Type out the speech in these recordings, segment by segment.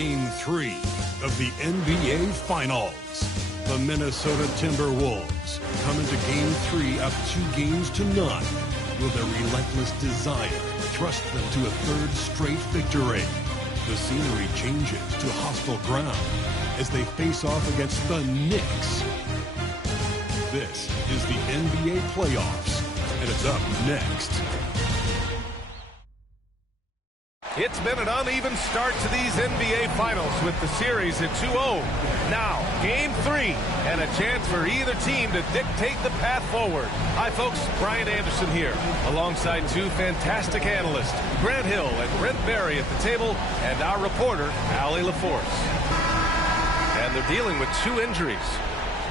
Game 3 of the NBA Finals. The Minnesota Timberwolves come into Game 3 up 2-0. Will their relentless desire thrust them to a third straight victory? The scenery changes to hostile ground as they face off against the Knicks. This is the NBA playoffs, and it's up next. It's been an uneven start to these NBA Finals with the series at 2-0. Now, Game 3, and a chance for either team to dictate the path forward. Hi, folks. Brian Anderson here, alongside two fantastic analysts, Grant Hill and Brent Barry at the table, and our reporter, Allie LaForce. And they're dealing with two injuries.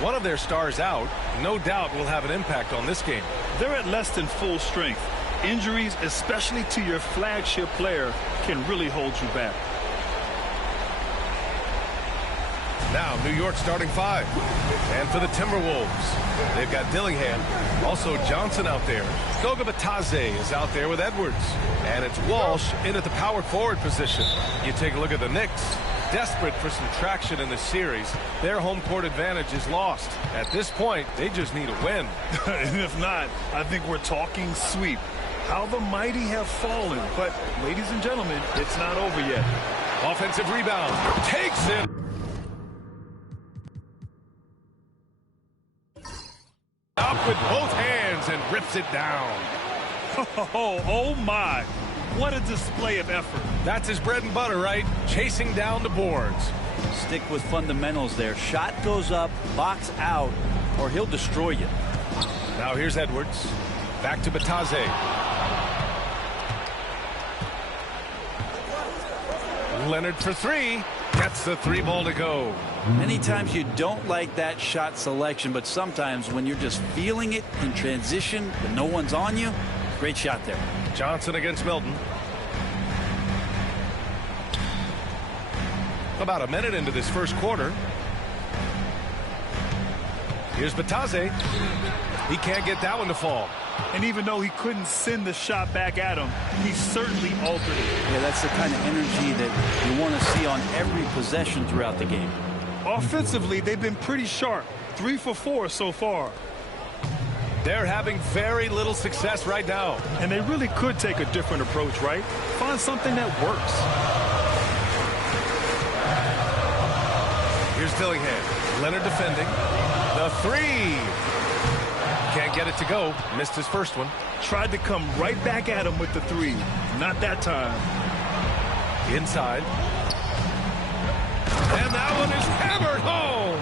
One of their stars out, no doubt will have an impact on this game. They're at less than full strength. Injuries, especially to your flagship player, can really hold you back. Now, New York starting five. And for the Timberwolves, they've got Dillingham, also Johnson out there. Goga Bitadze is out there with Edwards. And it's Walsh in at the power forward position. You take a look at the Knicks. Desperate for some traction in this series. Their home court advantage is lost. At this point, they just need a win. And if not, I think we're talking sweep. How the mighty have fallen. But, ladies and gentlemen, it's not over yet. Offensive rebound. Takes it. Up with both hands and rips it down. Oh my. What a display of effort. That's his bread and butter, right? Chasing down the boards. Stick with fundamentals there. Shot goes up, box out, or he'll destroy you. Now here's Edwards. Back to Bitadze. Leonard for three. Gets the three ball to go. Many times you don't like that shot selection, but sometimes when you're just feeling it in transition, when no one's on you, great shot there. Johnson against Milton. About a minute into this first quarter. Here's Bitadze. He can't get that one to fall. And even though he couldn't send the shot back at him, he certainly altered it. Yeah, that's the kind of energy that you want to see on every possession throughout the game. Offensively, they've been pretty sharp. 3 for 4 so far. They're having very little success right now. And they really could take a different approach, right? Find something that works. Here's Dillingham. Leonard defending. The three. Can't get it to go. Missed his first one. Tried to come right back at him with the three. Not that time. Inside. And that one is hammered home.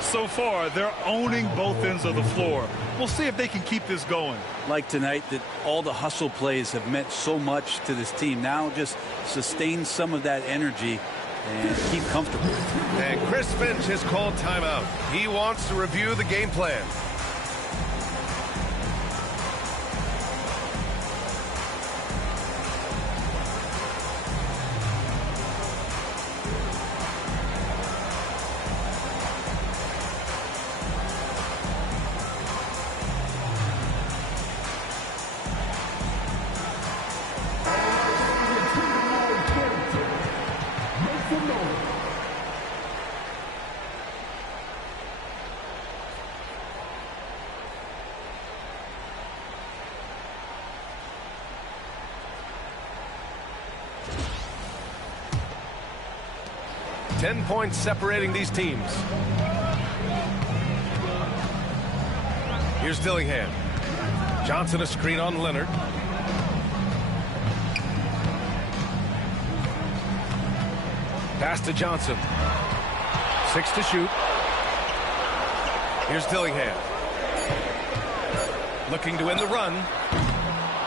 So far, they're owning both ends of the floor. We'll see if they can keep this going. Like tonight, that all the hustle plays have meant so much to this team. Now just sustain some of that energy and keep comfortable. And Chris Finch has called timeout. He wants to review the game plan. Ten points separating these teams. Here's Dillingham. Johnson a screen on Leonard. Pass to Johnson. 6 to shoot. Here's Dillingham. Looking to end the run.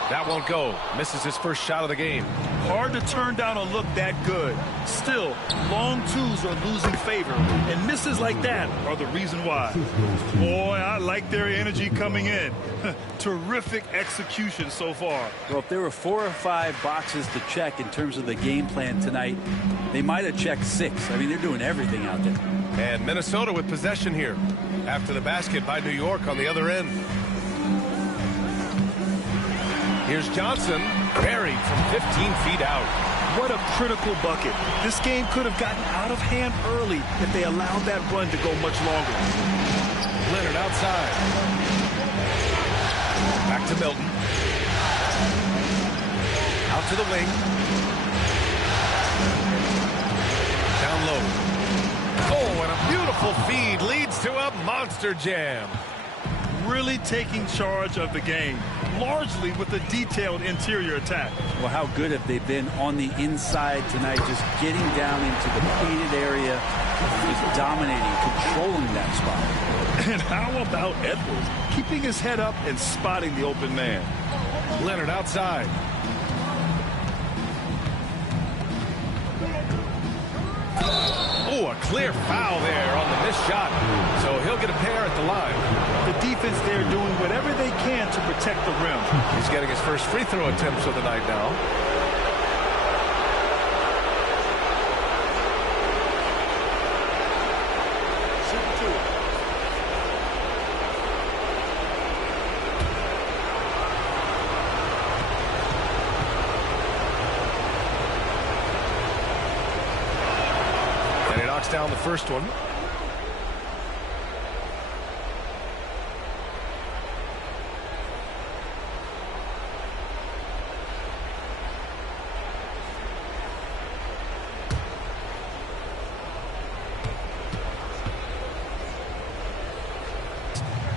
That won't go. Misses his first shot of the game. Hard to turn down a look that good. Still, long twos are losing favor, and misses like that are the reason why. Boy, I like their energy coming in. Terrific execution so far. Well, if there were 4 or 5 boxes to check in terms of the game plan tonight, they might have checked 6. I mean, they're doing everything out there. And Minnesota with possession here after the basket by New York on the other end. Here's Johnson, buried from 15 feet out. What a critical bucket. This game could have gotten out of hand early if they allowed that run to go much longer. Leonard outside. Back to Milton. Out to the wing. Down low. Oh, and a beautiful feed leads to a monster jam. Really taking charge of the game, largely with a detailed interior attack. Well, how good have they been on the inside tonight, just getting down into the painted area, just dominating, controlling that spot. And how about Edwards, keeping his head up and spotting the open man? Leonard outside. Oh, a clear foul there on the missed shot. So he'll get a pair at the line. The defense there doing whatever they can to protect the rim. He's getting his first free throw attempts of the night now. Down the first one.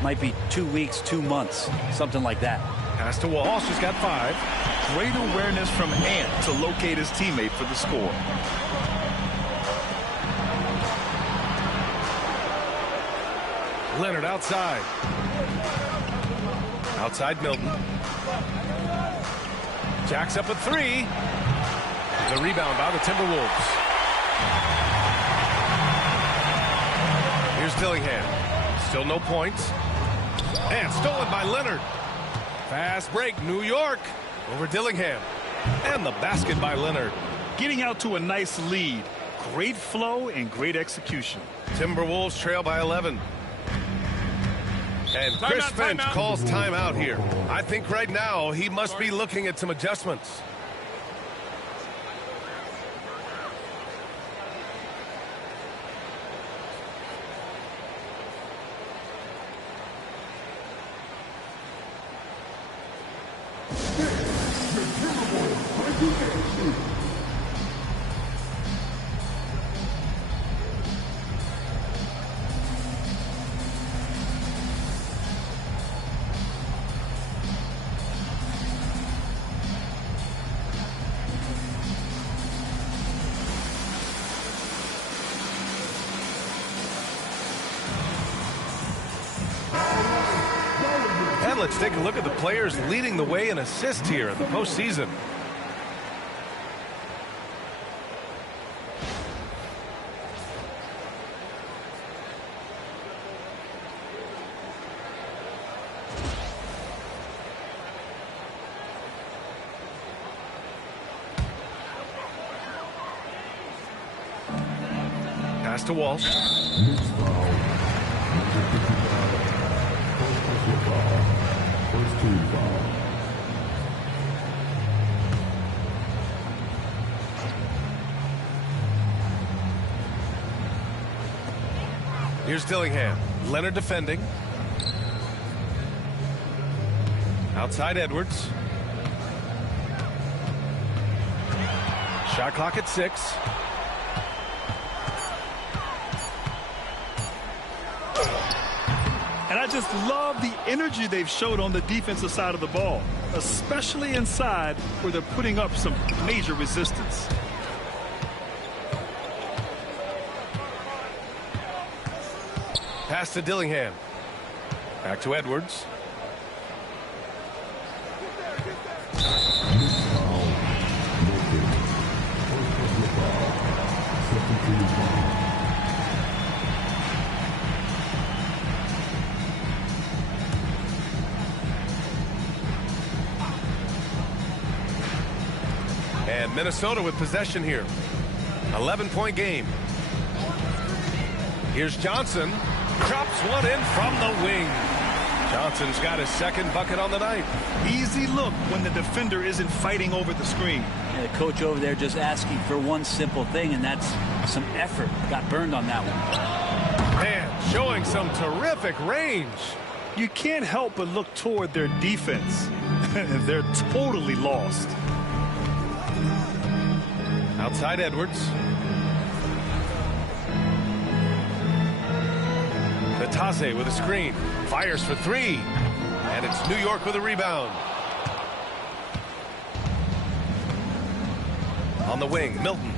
Might be 2 weeks, 2 months, something like that. Pass to Walsh, who's got 5. Great awareness from Ant to locate his teammate for the score. Leonard outside. Outside Milton. Jacks up a 3. The rebound by the Timberwolves. Here's Dillingham. Still no points. And stolen by Leonard. Fast break, New York over Dillingham. And the basket by Leonard. Getting out to a nice lead. Great flow and great execution. Timberwolves trail by 11. And Chris Finch calls timeout here. I think right now he must be looking at some adjustments. Let's take a look at the players leading the way in assists here in the postseason. Pass to Walsh. Here's Dillingham. Leonard defending. Outside Edwards. Shot clock at 6. And I just love the energy they've showed on the defensive side of the ball, especially inside where they're putting up some major resistance. Pass to Dillingham. Back to Edwards. And Minnesota with possession here. 11-point game. Here's Johnson. Drops one in from the wing. Johnson's got his second bucket on the night. Easy look when the defender isn't fighting over the screen. And the coach over there just asking for one simple thing, and that's some effort. Got burned on that one. Man, showing some terrific range. You can't help but look toward their defense. They're totally lost. Outside Edwards. Batase with a screen. Fires for three. And it's New York with a rebound. On the wing, Milton.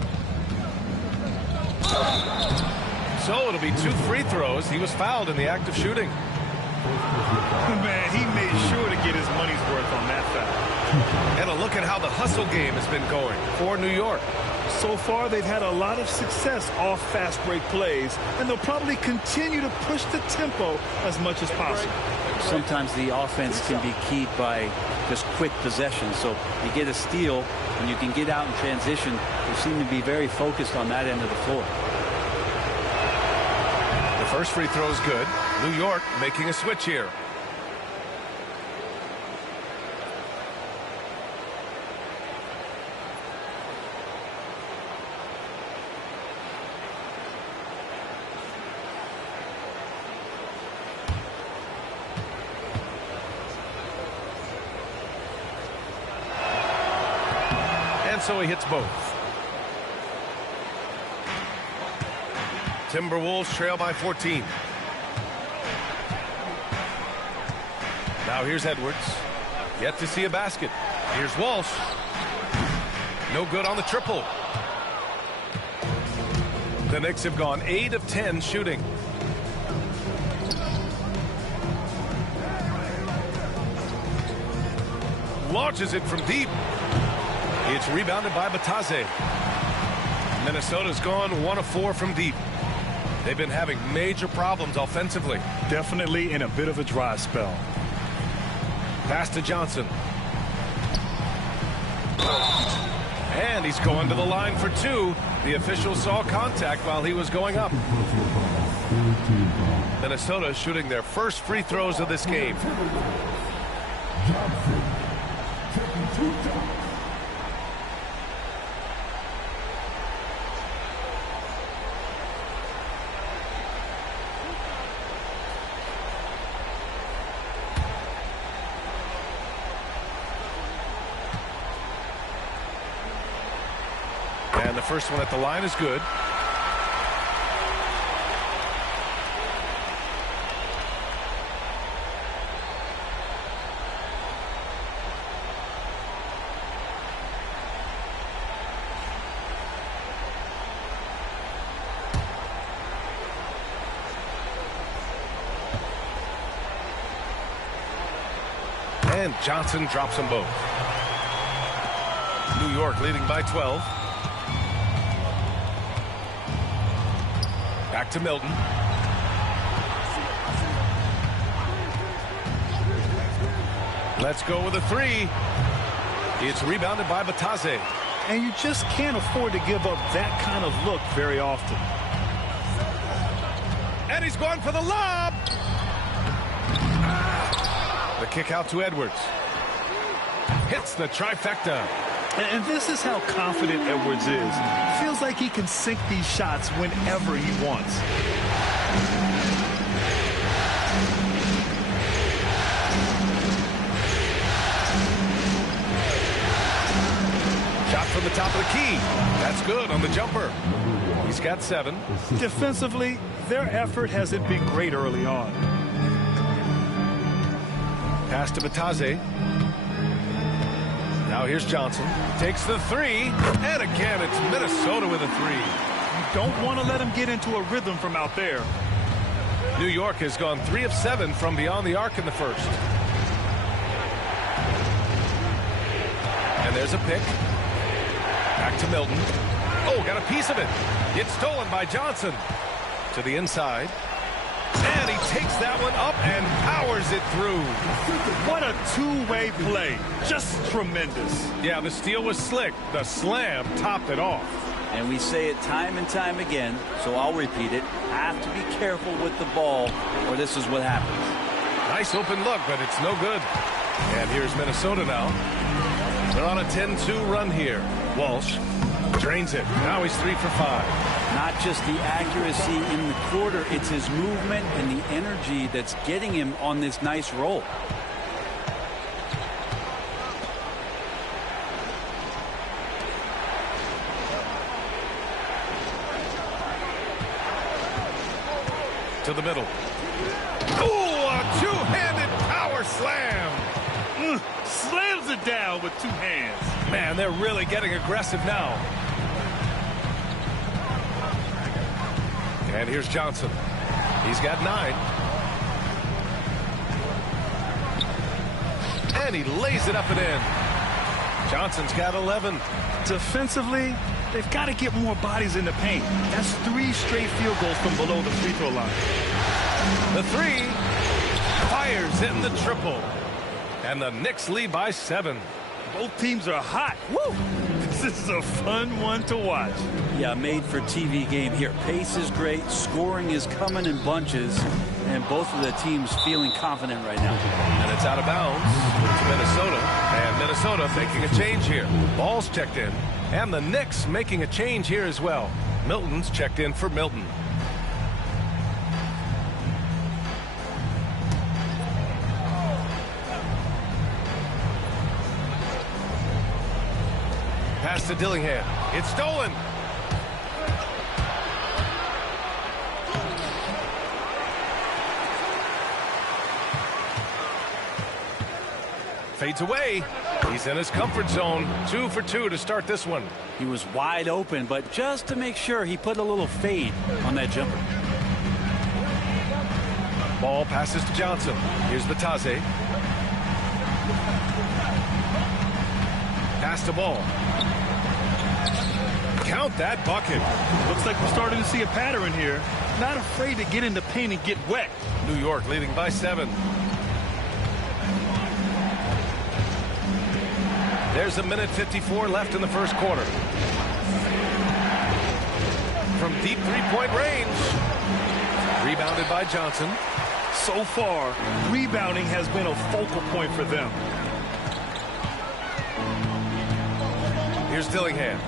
So it'll be 2 free throws. He was fouled in the act of shooting. Man, he made sure to get his money's worth on that foul. And a look at how the hustle game has been going for New York. So far, they've had a lot of success off fast break plays, and they'll probably continue to push the tempo as much as possible. Sometimes the offense can be keyed by just quick possession. So you get a steal, and you can get out in transition. They seem to be very focused on that end of the floor. The first free throw is good. New York making a switch here. So he hits both. Timberwolves trail by 14. Now here's Edwards. Yet to see a basket. Here's Walsh. No good on the triple. The Knicks have gone 8 of 10 shooting. Launches it from deep. It's rebounded by Batase. Minnesota's gone 1 of 4 from deep. They've been having major problems offensively. Definitely in a bit of a dry spell. Pass to Johnson. And he's going to the line for 2. The official saw contact while he was going up. Minnesota shooting their first free throws of this game. And the first one at the line is good. And Johnson drops them both. New York leading by 12. Back to Milton. Let's go with a 3. It's rebounded by Batase. And you just can't afford to give up that kind of look very often. And he's going for the lob. The kick out to Edwards. Hits the trifecta. And this is how confident Edwards is. Feels like he can sink these shots whenever he wants. Shot from the top of the key. That's good on the jumper. He's got 7. Defensively, their effort hasn't been great early on. Pass to Batase. Now here's Johnson. Takes the 3. And again, it's Minnesota with a 3. You don't want to let him get into a rhythm from out there. New York has gone 3 of 7 from beyond the arc in the first. And there's a pick. Back to Milton. Oh, got a piece of it. It's stolen by Johnson. To the inside. And he takes that one up and powers it through. What a two-way play. Just tremendous. Yeah, the steal was slick. The slam topped it off. And we say it time and time again, so I'll repeat it. Have to be careful with the ball, or this is what happens. Nice open look, but it's no good. And here's Minnesota now. They're on a 10-2 run here. Walsh drains it. Now he's 3 for 5. Not just the accuracy in the quarter, it's his movement and the energy that's getting him on this nice roll. To the middle. Oh, a two-handed power slam. Slams it down with 2 hands. Man, they're really getting aggressive now. And here's Johnson. He's got 9. And he lays it up and in. Johnson's got 11. Defensively, they've got to get more bodies in the paint. That's 3 straight field goals from below the free throw line. The 3 fires in the triple. And the Knicks lead by 7. Both teams are hot. Woo! This is a fun one to watch. Yeah, made for TV game here. Pace is great. Scoring is coming in bunches. And both of the teams feeling confident right now. And it's out of bounds to Minnesota. And Minnesota making a change here. Ball's checked in. And the Knicks making a change here as well. Milton's checked in for Milton. Pass to Dillingham. It's stolen. Fades away. He's in his comfort zone. 2 for 2 to start this one. He was wide open, but just to make sure, he put a little fade on that jumper. Ball passes to Johnson. Here's Batadze. Pass to Ball. Count that bucket. Looks like we're starting to see a pattern here. Not afraid to get in the paint and get wet. New York leading by 7. There's a minute 54 left in the first quarter. From deep three-point range. Rebounded by Johnson. So far, rebounding has been a focal point for them. Here's Dillingham.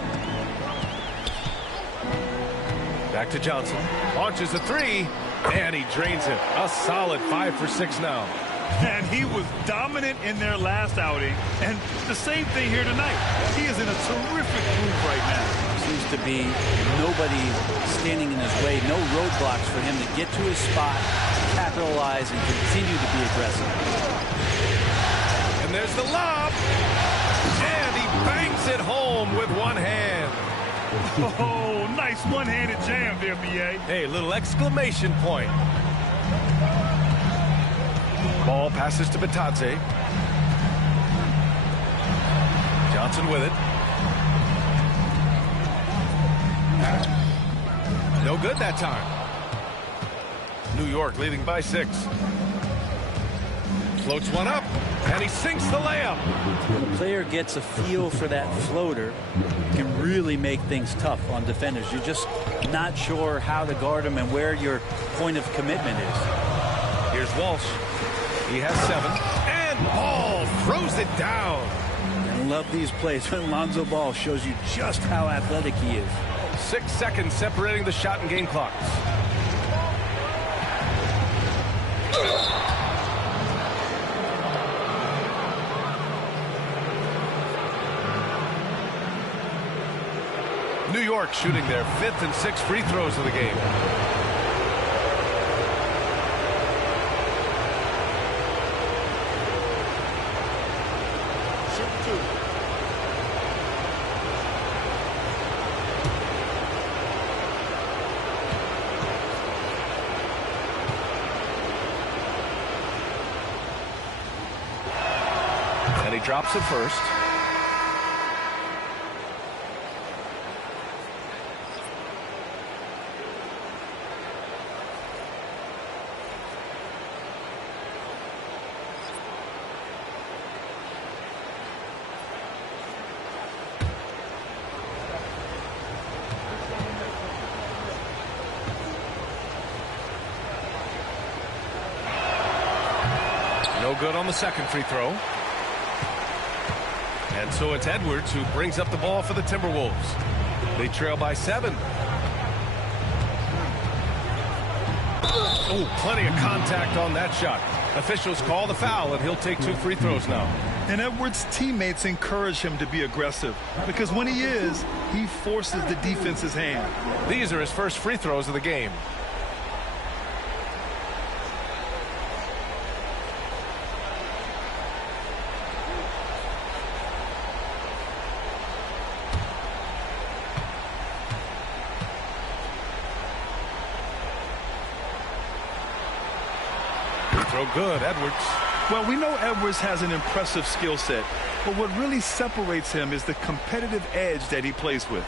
Back to Johnson. Launches a 3. And he drains it. A solid 5 for 6 now. And he was dominant in their last outing. And the same thing here tonight. He is in a terrific groove right now. Seems to be nobody standing in his way. No roadblocks for him to get to his spot, capitalize, and continue to be aggressive. And there's the lob. And he bangs it home with one hand. Oh, nice one-handed jam there, B.A. Hey, little exclamation point. Ball passes to Batadze. Johnson with it. No good that time. New York leading by 6. Floats one up, and he sinks the layup. When a player gets a feel for that floater, it can really make things tough on defenders. You're just not sure how to guard them and where your point of commitment is. Here's Walsh. He has 7. And Ball throws it down. I love these plays when Lonzo Ball shows you just how athletic he is. 6 seconds separating the shot and game clocks. New York shooting their 5th and 6th free throws of the game. And he drops it first. No good on the second free throw. And so it's Edwards who brings up the ball for the Timberwolves. They trail by 7. Oh, plenty of contact on that shot. Officials call the foul, and he'll take 2 free throws now. And Edwards' teammates encourage him to be aggressive because when he is, he forces the defense's hand. These are his first free throws of the game. Throw good, Edwards. Well, we know Edwards has an impressive skill set, but what really separates him is the competitive edge that he plays with.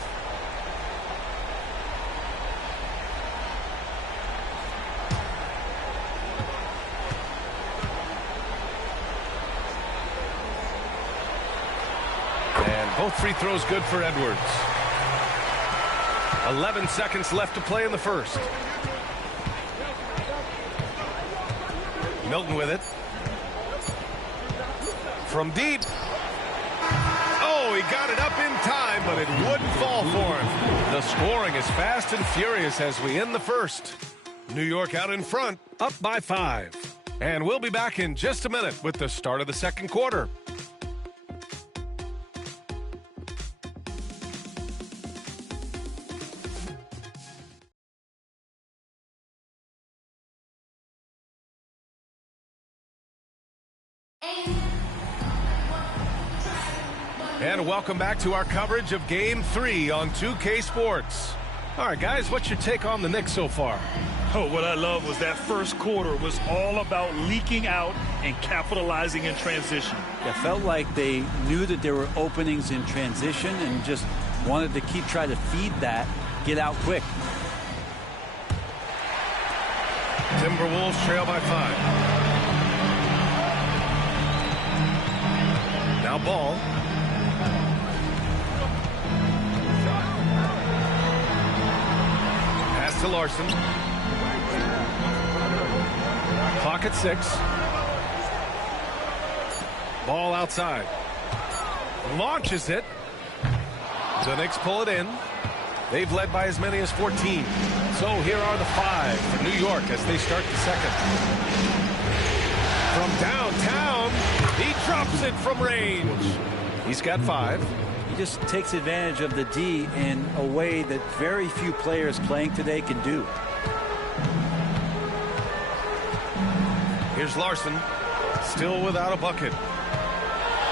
And both free throws good for Edwards. 11 seconds left to play in the first. Milton with it. From deep. Oh, he got it up in time, but it wouldn't fall for him. The scoring is fast and furious as we end the first. New York out in front, up by 5. And we'll be back in just a minute with the start of the second quarter. And welcome back to our coverage of Game 3 on 2K Sports. All right, guys, what's your take on the Knicks so far? Oh, what I love was that first quarter was all about leaking out and capitalizing in transition. It felt like they knew that there were openings in transition and just wanted to try to feed that, get out quick. Timberwolves trail by 5. Now ball. To Larson. Clock at 6. Ball outside. Launches it. The Knicks pull it in. They've led by as many as 14. So here are the 5 for New York as they start the second. From downtown, he drops it from range. He's got 5. He just takes advantage of the D in a way that very few players playing today can do. Here's Larson, still without a bucket.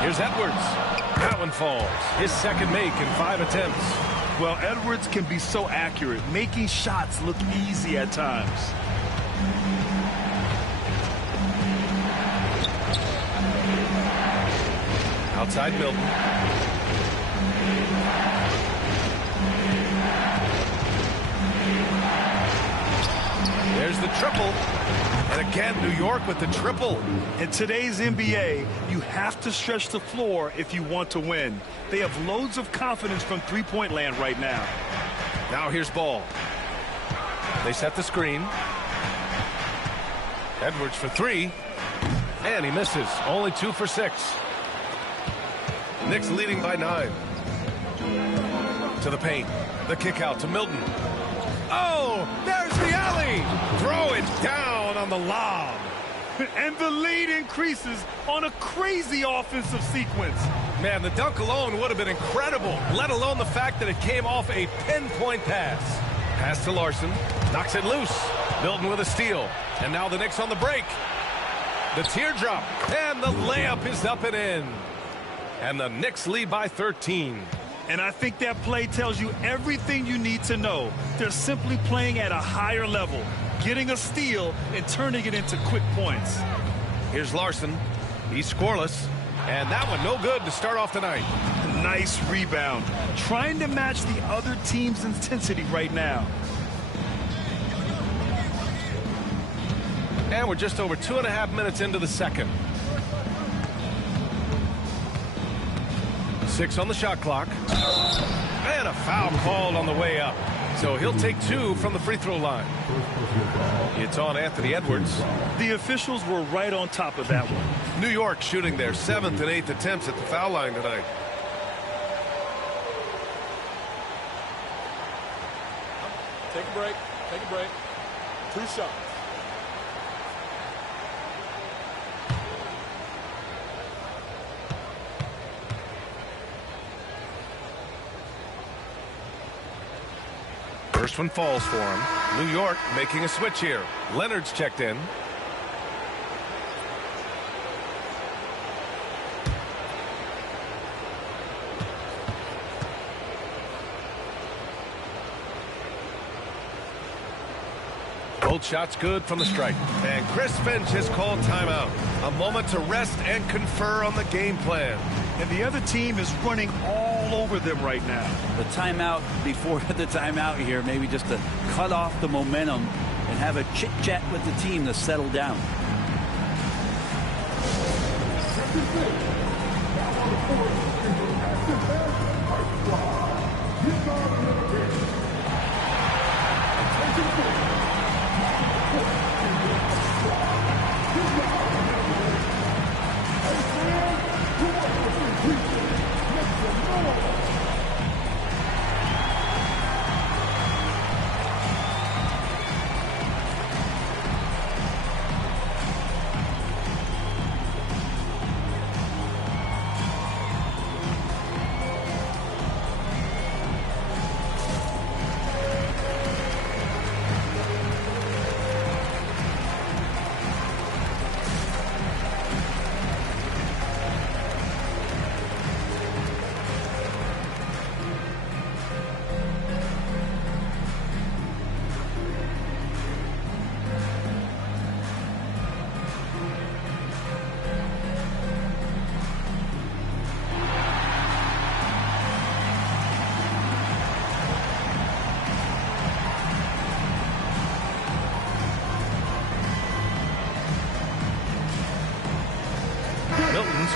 Here's Edwards. That one falls. His second make in 5 attempts. Well, Edwards can be so accurate, making shots look easy at times. Outside Milton. There's the triple. And again, New York with the triple. In today's NBA, you have to stretch the floor if you want to win. They have loads of confidence from three-point land right now. Now here's Ball. They set the screen. Edwards for 3. And he misses. Only 2 for 6. Knicks leading by 9. To the paint. The kick out to Milton. Oh, there's the alley. Throw it down on the lob. And the lead increases on a crazy offensive sequence. Man, the dunk alone would have been incredible, let alone the fact that it came off a pinpoint pass. Pass to Larson. Knocks it loose. Milton with a steal. And now the Knicks on the break. The teardrop. And the layup is up and in. And the Knicks lead by 13. And I think that play tells you everything you need to know. They're simply playing at a higher level, getting a steal and turning it into quick points. Here's Larson. He's scoreless. And that one no good to start off the night. Nice rebound. Trying to match the other team's intensity right now. And we're just over 2.5 minutes into the second. 6 on the shot clock. And a foul called on the way up. So he'll take 2 from the free throw line. It's on Anthony Edwards. The officials were right on top of that one. New York shooting their 7th and 8th attempts at the foul line tonight. Take a break. Take a break. 2 shots. First one falls for him. New York making a switch here. Leonard's checked in. Both shots good from the stripe. And Chris Finch has called timeout. A moment to rest and confer on the game plan. And the other team is running all over them right now. The timeout before the timeout here, maybe just to cut off the momentum and have a chit-chat with the team to settle down.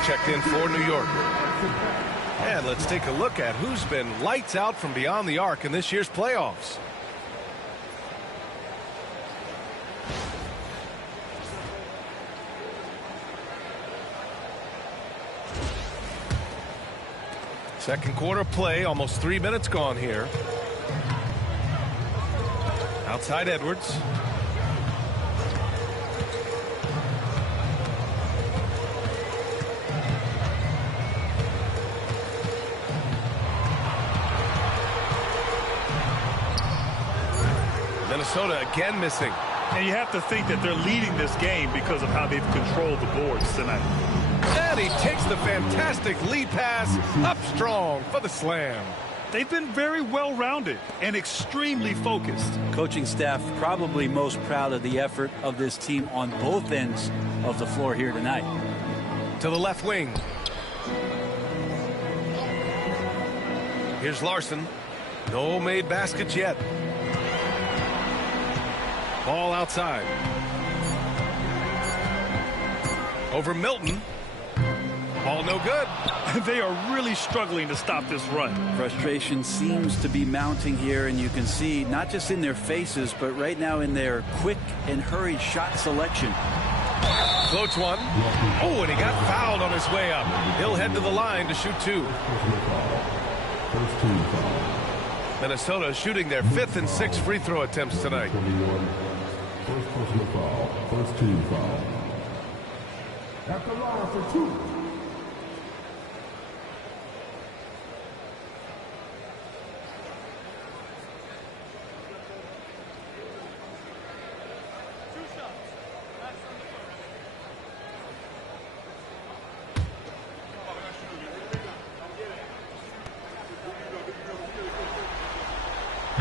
Checked in for New York. And let's take a look at who's been lights out from beyond the arc in this year's playoffs. Second quarter play, almost 3 minutes gone here. Outside Edwards. Minnesota again missing. And you have to think that they're leading this game because of how they've controlled the boards tonight. And he takes the fantastic lead pass up strong for the slam. They've been very well-rounded and extremely focused. Coaching staff probably most proud of the effort of this team on both ends of the floor here tonight. To the left wing. Here's Larson. No made baskets yet. Ball outside. Over Milton. Ball no good. They are really struggling to stop this run. Frustration seems to be mounting here, and you can see not just in their faces, but right now in their quick and hurried shot selection. Floats one. Oh, and he got fouled on his way up. He'll head to the line to shoot 2. Minnesota shooting their 5th and 6th free throw attempts tonight. First personal foul. First team foul. At the line for 2.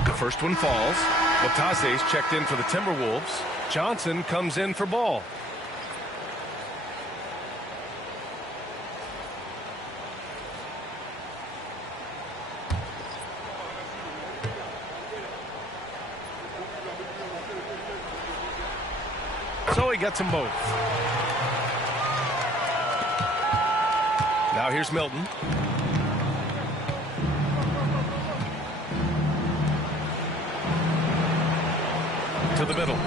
The first one falls. Latase's checked in for the Timberwolves. Johnson comes in for ball. So he gets them both. Now here's Milton. to the middle.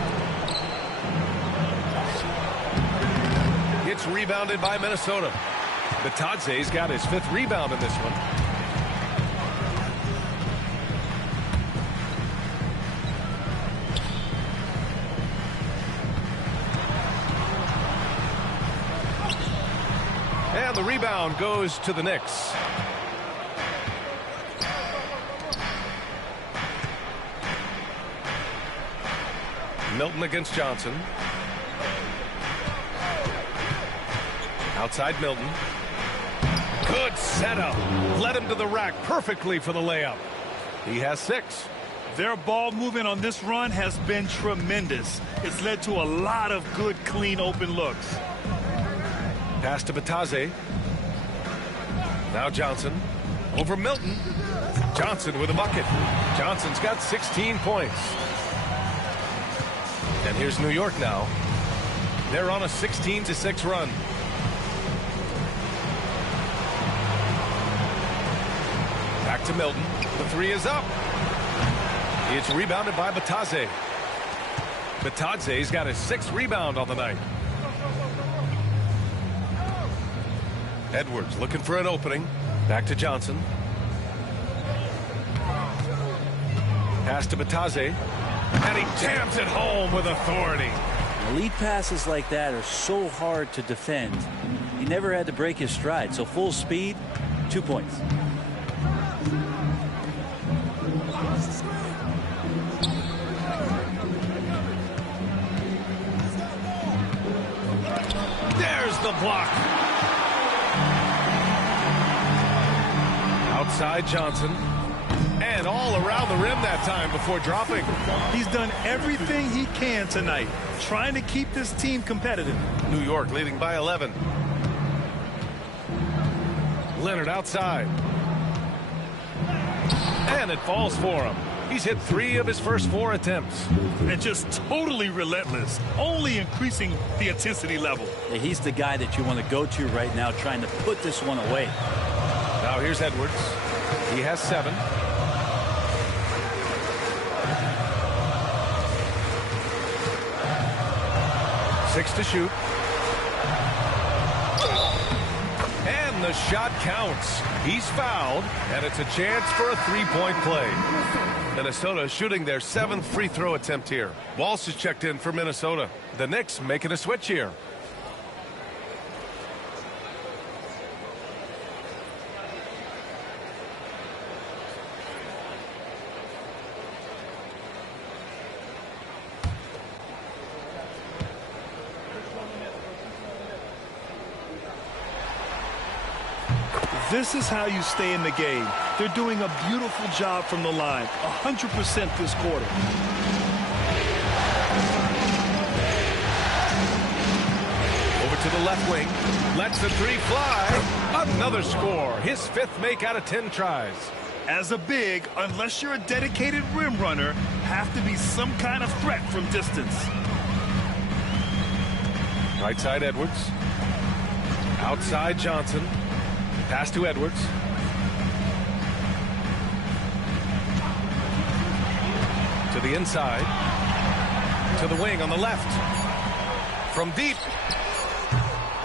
It's rebounded by Minnesota. Batadze's got his 5th rebound in this one. And the rebound goes to the Knicks. Milton against Johnson. Outside Milton. Good setup. Led him to the rack perfectly for the layup. He has 6. Their ball movement on this run has been tremendous. It's led to a lot of good, clean, open looks. Pass to Batadze. Now Johnson. Over Milton. Johnson with a bucket. Johnson's got 16 points. And here's New York now. They're on a 16-6 run. Back to Milton. The 3 is up. It's rebounded by Batadze. Batadze's got his 6th rebound on the night. Edwards looking for an opening. Back to Johnson. Pass to Batadze. And he jams it home with authority. Lead passes like that are so hard to defend. He never had to break his stride. So full speed, 2 points. There's the block. Outside Johnson. And all around the rim that time before dropping. He's done everything he can tonight, trying to keep this team competitive. New York leading by 11. Leonard outside. And it falls for him. He's hit 3 of his first 4 attempts. And just totally relentless, only increasing the intensity level. Yeah, he's the guy that you want to go to right now, trying to put this one away. Now here's Edwards. He has 7. Six to shoot. And the shot counts. He's fouled, and it's a chance for a 3-point play. Minnesota shooting their 7th free throw attempt here. Walsh is checked in for Minnesota. The Knicks making a switch here. This is how you stay in the game. They're doing a beautiful job from the line, 100% this quarter. Over to the left wing. Lets the 3 fly. Another score. His 5th make out of 10 tries. As a big, unless you're a dedicated rim runner, have to be some kind of threat from distance. Right side Edwards. Outside Johnson. Pass to Edwards. To the inside. To the wing on the left. From deep.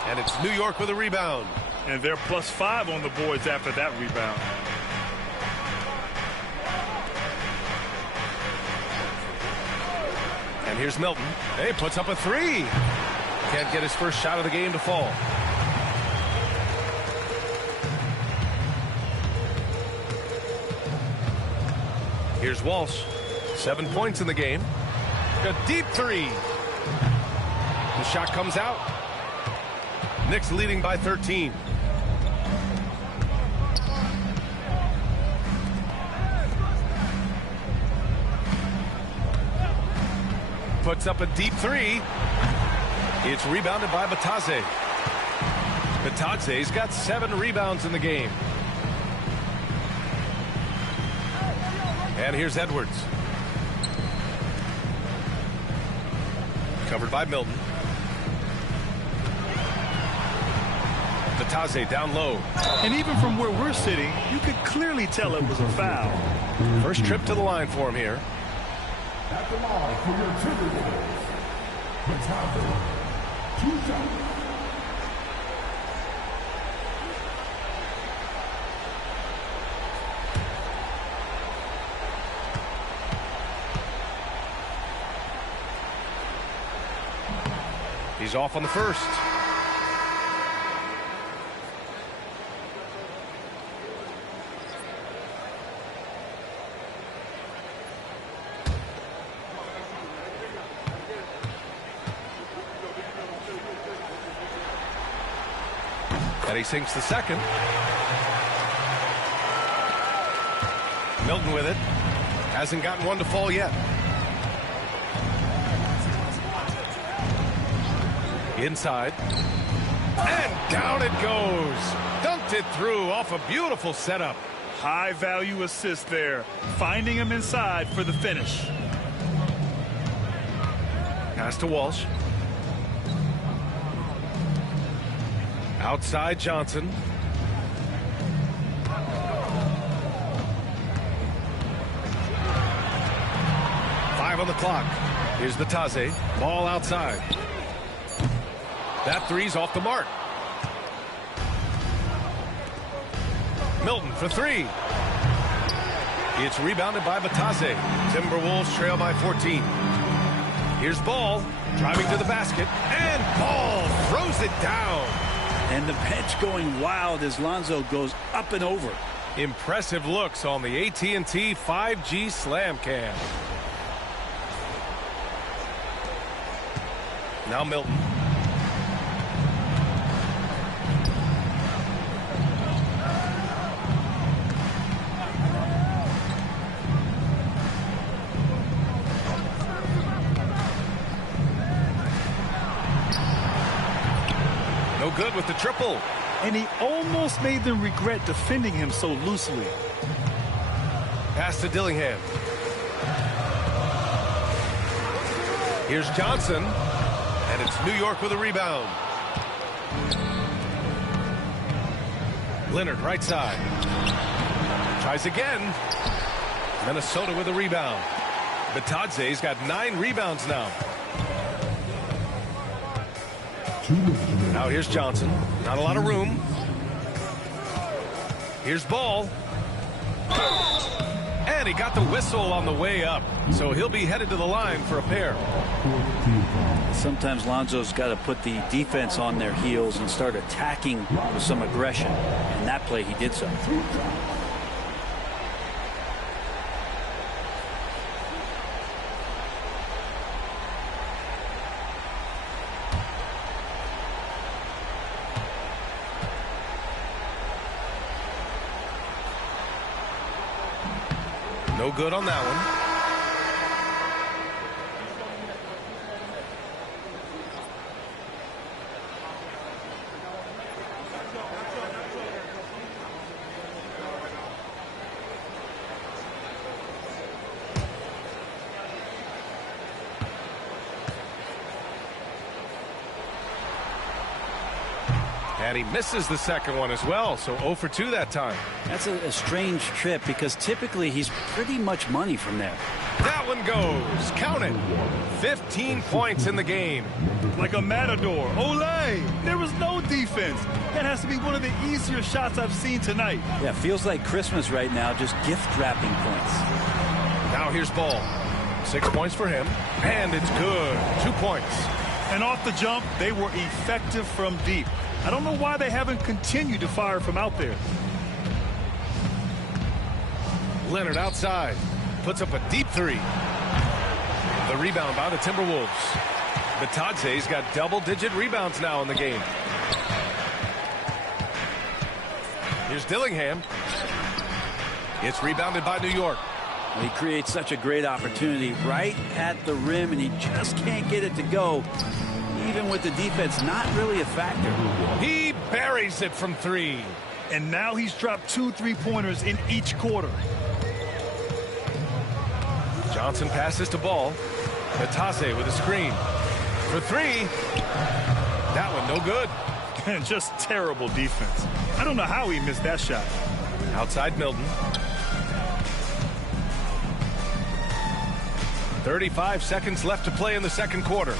And it's New York with a rebound. And they're +5 on the boards after that rebound. And here's Milton. Hey, puts up a 3. Can't get his first shot of the game to fall. Here's Walsh. 7 points in the game. A deep 3. The shot comes out. Knicks leading by 13. Puts up a deep 3. It's rebounded by Batadze. Batadze's got 7 rebounds in the game. And here's Edwards. Covered by Milton. Batadze down low. And even from where we're sitting, you could clearly tell it was a foul. First trip to the line for him here. At the line for your Timberwolves, Matador, 2 shots. He's off on the first. And he sinks the second. Milton with it. Hasn't gotten one to fall yet. Inside. And down it goes. Dunked it through off a beautiful setup. High value assist there. Finding him inside for the finish. Pass to Walsh. Outside Johnson. Five on the clock. Here's the Taze. Ball outside. That three's off the mark. Milton for three. It's rebounded by Batase. Timberwolves trail by 14. Here's Ball driving to the basket. And Ball throws it down. And the bench going wild as Lonzo goes up and over. Impressive looks on the AT&T 5G Slam Cam. Now Milton. No good with the triple. And he almost made them regret defending him so loosely. Pass to Dillingham. Here's Johnson. And it's New York with a rebound. Leonard right side. Tries again. Minnesota with a rebound. Batadze's got 9 rebounds now. Now here's Johnson. Not a lot of room. Here's Ball. And he got the whistle on the way up. So he'll be headed to the line for a pair. Sometimes Lonzo's got to put the defense on their heels and start attacking with some aggression. In that play, he did so. No good on that one. And he misses the second one as well, so 0 for 2 that time. That's a strange trip because typically he's pretty much money from there. That one goes. Count it. 15 points in the game. Like a matador. Olay! There was no defense. That has to be one of the easier shots I've seen tonight. Yeah, feels like Christmas right now, just gift wrapping points. Now here's Ball. 6 points for him. And it's good. 2 points. And off the jump, they were effective from deep. I don't know why they haven't continued to fire from out there. Leonard outside. Puts up a deep three. The rebound by the Timberwolves. Batadze's got double-digit rebounds now in the game. Here's Dillingham. It's rebounded by New York. He creates such a great opportunity right at the rim, and he just can't get it to go. Even with the defense not really a factor. He buries it from 3. And now he's dropped 2 3-pointers in each quarter. Johnson passes to Ball. Batase with a screen. For 3. That one no good. And just terrible defense. I don't know how he missed that shot. Outside Milton. 35 seconds left to play in the second quarter.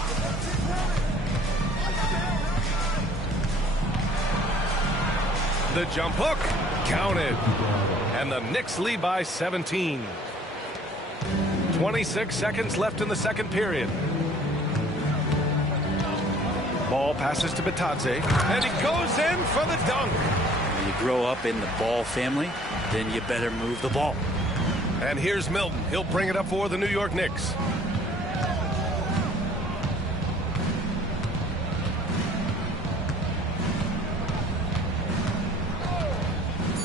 The jump hook, counted. And the Knicks lead by 17. 26 seconds left in the second period. Ball passes to Bitadze, and he goes in for the dunk. When you grow up in the Ball family, then you better move the ball. And here's Milton. He'll bring it up for the New York Knicks.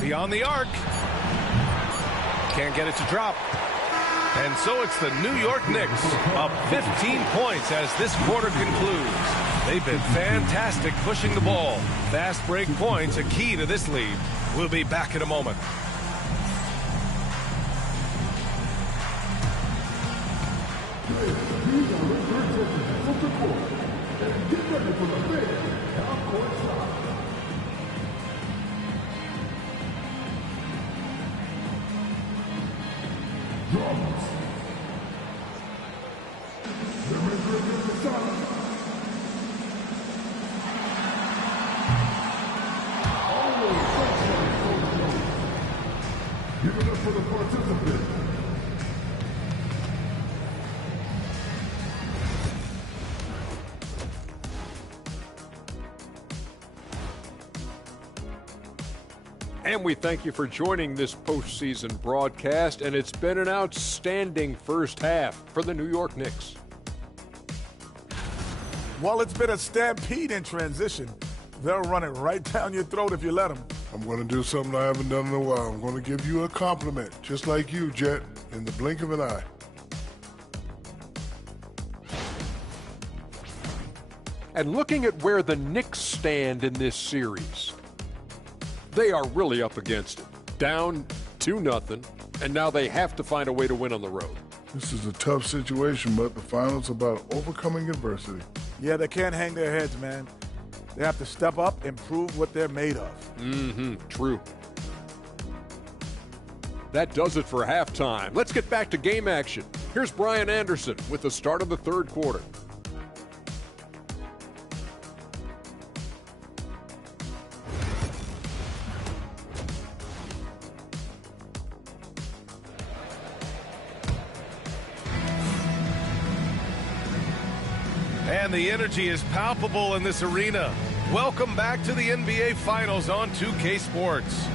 Beyond the arc. Can't get it to drop. And so it's the New York Knicks up 15 points as this quarter concludes. They've been fantastic pushing the ball. Fast break points, a key to this lead. We'll be back in a moment. Give it up for the participant. And we thank you for joining this postseason broadcast, and it's been an outstanding first half for the New York Knicks. Well, it's been a stampede in transition. They'll run it right down your throat if you let them. I'm going to do something I haven't done in a while. I'm going to give you a compliment, just like you, Jet, in the blink of an eye. And looking at where the Knicks stand in this series, they are really up against it. Down 2-0, and now they have to find a way to win on the road. This is a tough situation, but the finals about overcoming adversity. Yeah, they can't hang their heads, man. They have to step up and prove what they're made of. True. That does it for halftime. Let's get back to game action. Here's Brian Anderson with the start of the third quarter. And the energy is palpable in this arena. Welcome back to the NBA Finals on 2K Sports.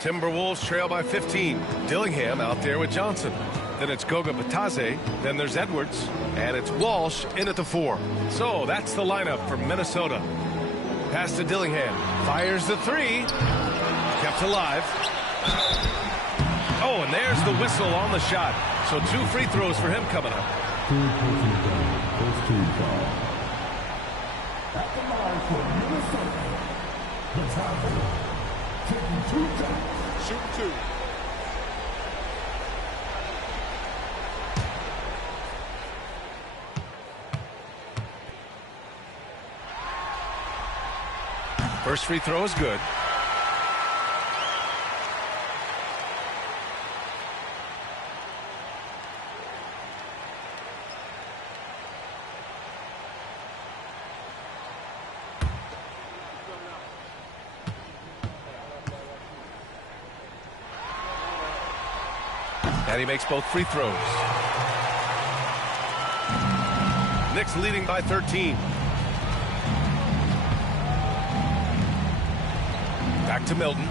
Timberwolves trail by 15. Dillingham out there with Johnson. Then it's Goga Bitadze. Then there's Edwards. And it's Walsh in at the 4. So that's the lineup for Minnesota. Pass to Dillingham. Fires the 3. Kept alive. Oh, and there's the whistle on the shot. So 2 free throws for him coming up. First team foul. At the line for Minnesota, Bitadze taking 2 shots. Shoot 2. First free throw is good. And he makes both free throws. Knicks leading by 13. Back to Milton.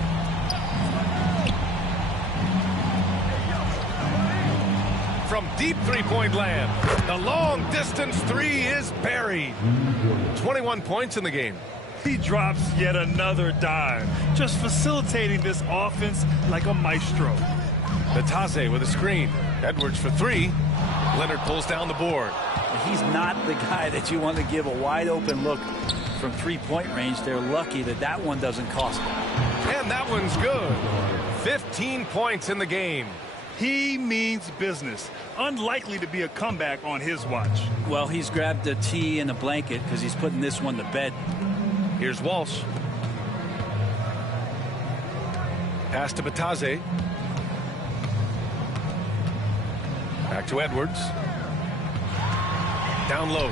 From deep three-point land, the long distance 3 is buried. 21 points in the game. He drops yet another dime, just facilitating this offense like a maestro. Bitadze with a screen. Edwards for 3. Leonard pulls down the board. He's not the guy that you want to give a wide open look from three-point range. They're lucky that that one doesn't cost them. And that one's good. 15 points in the game. He means business. Unlikely to be a comeback on his watch. Well, he's grabbed a tee and a blanket because he's putting this one to bed. Here's Walsh. Pass to Bitadze. Back to Edwards. Down low.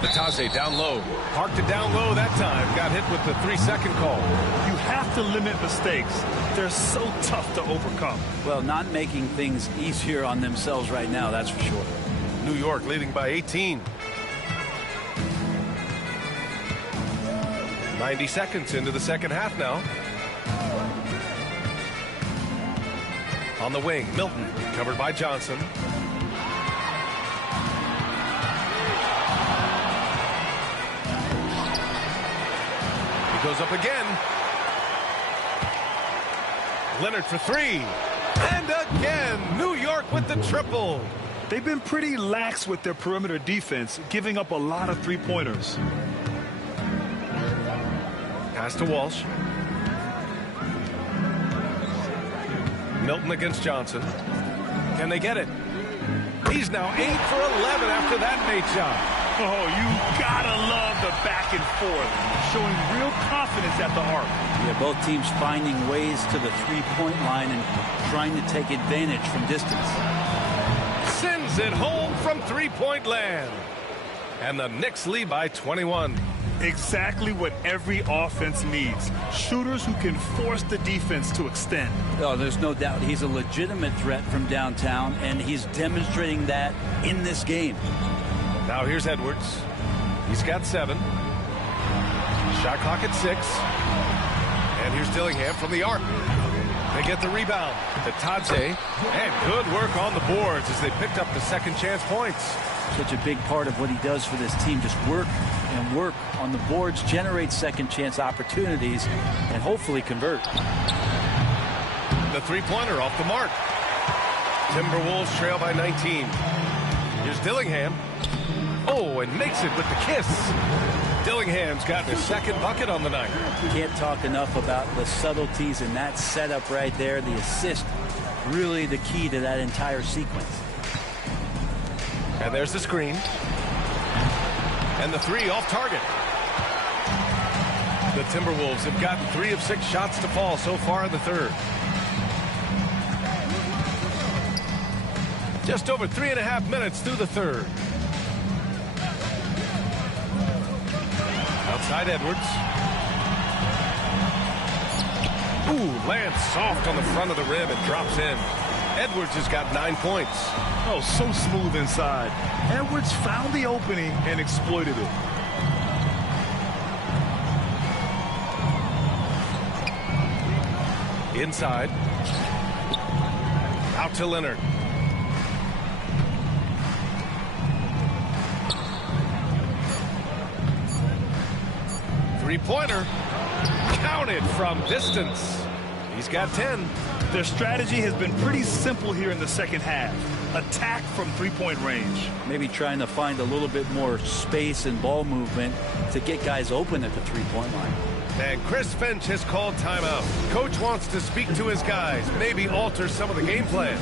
Batase down low. Parked it down low that time. Got hit with the 3-second call. You have to limit mistakes. They're so tough to overcome. Well, not making things easier on themselves right now, that's for sure. New York leading by 18. 90 seconds into the second half now. On the wing, Milton, covered by Johnson. He goes up again. Leonard for three. And again, New York with the triple. They've been pretty lax with their perimeter defense, giving up a lot of three-pointers. Pass to Walsh. Milton against Johnson. Can they get it? He's now 8 for 11 after that Nate shot. Oh, you gotta love the back and forth, showing real confidence at the arc. Yeah, both teams finding ways to the three-point line and trying to take advantage from distance. Sends it home from three-point land. And the Knicks lead by 21. Exactly what every offense needs. Shooters who can force the defense to extend. Oh, there's no doubt he's a legitimate threat from downtown, and he's demonstrating that in this game. Now here's Edwards. He's got 7. Shot clock at 6. And here's Dillingham from the arc. They get the rebound to Tadze. And good work on the boards as they picked up the second chance points. Such a big part of what he does for this team. Just work and work on the boards, generate second chance opportunities, and hopefully convert. The three-pointer off the mark. Timberwolves trail by 19. Here's Dillingham. Oh, and makes it with the kiss. Dillingham's gotten his second bucket on the night. Can't talk enough about the subtleties in that setup right there. The assist, really the key to that entire sequence. And there's the screen. And the three off target. The Timberwolves have gotten 3 of 6 shots to fall so far in the third. Just over 3.5 minutes through the third. Outside Edwards. Ooh, lands soft on the front of the rim and drops in. Edwards has got 9 points. Oh, so smooth inside. Edwards found the opening and exploited it. Inside. Out to Leonard. Three-pointer. Counted from distance. He's got 10. Their strategy has been pretty simple here in the second half. Attack from three-point range. Maybe trying to find a little bit more space and ball movement to get guys open at the three-point line. And Chris Finch has called timeout. Coach wants to speak to his guys, maybe alter some of the game plan.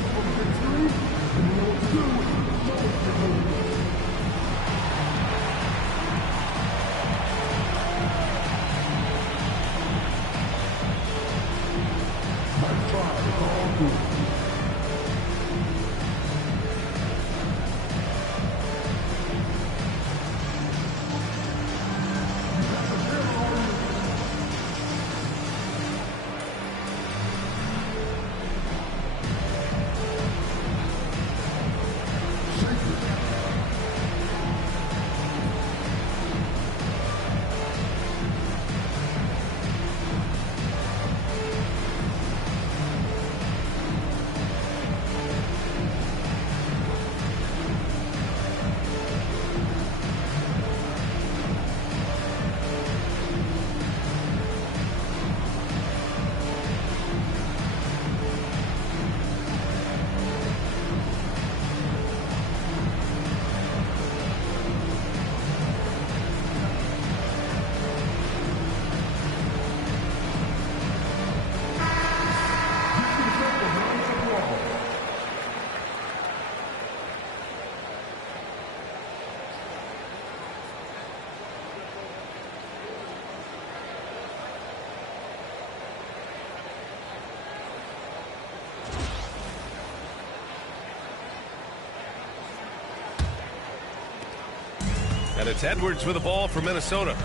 And it's Edwards with the ball for Minnesota.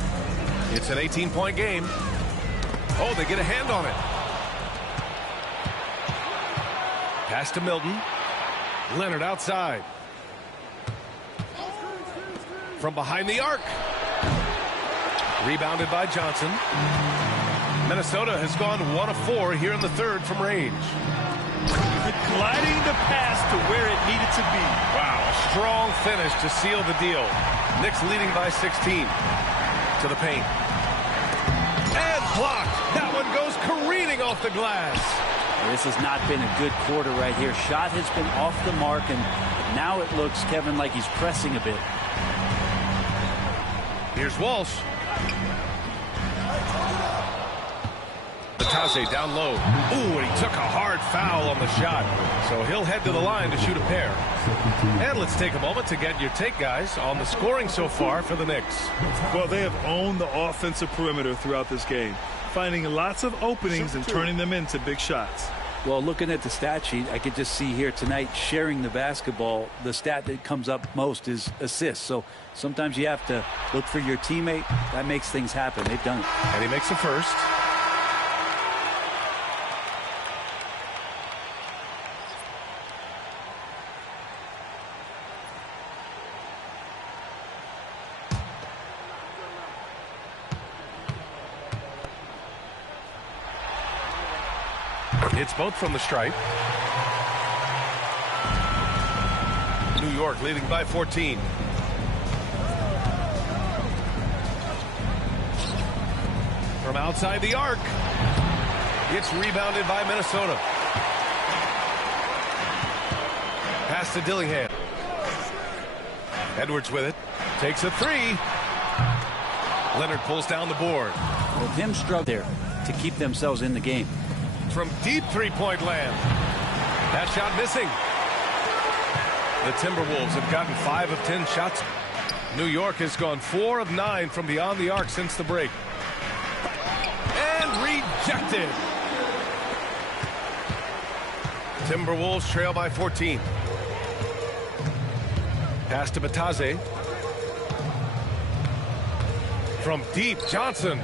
It's an 18-point game. Oh, they get a hand on it. Pass to Milton. Leonard outside. From behind the arc. Rebounded by Johnson. Minnesota has gone 1 of 4 here in the third from range. Gliding the pass to where it needed to be. Wow, a strong finish to seal the deal. Knicks leading by 16. To the paint. And blocked. That one goes careening off the glass. This has not been a good quarter right here. Shot has been off the mark, and now it looks, Kevin, like he's pressing a bit. Here's Walsh. Batase down low. Ooh, and he took a hard foul on the shot. So he'll head to the line to shoot a pair. And let's take a moment to get your take, guys, on the scoring so far for the Knicks. Well, they have owned the offensive perimeter throughout this game, finding lots of openings and turning them into big shots. Well, looking at the stat sheet, I could just see here tonight sharing the basketball. The stat that comes up most is assists. So sometimes you have to look for your teammate. That makes things happen. They've done it. And he makes the first. It's both from the stripe. New York leading by 14. From outside the arc. It's rebounded by Minnesota. Pass to Dillingham. Edwards with it. Takes a three. Leonard pulls down the board. With him struggling there to keep themselves in the game. From deep three-point land. That shot missing. The Timberwolves have gotten 5 of 10 shots. New York has gone 4 of 9 from beyond the arc since the break. And rejected. Timberwolves trail by 14. Pass to Batase. From deep, Johnson.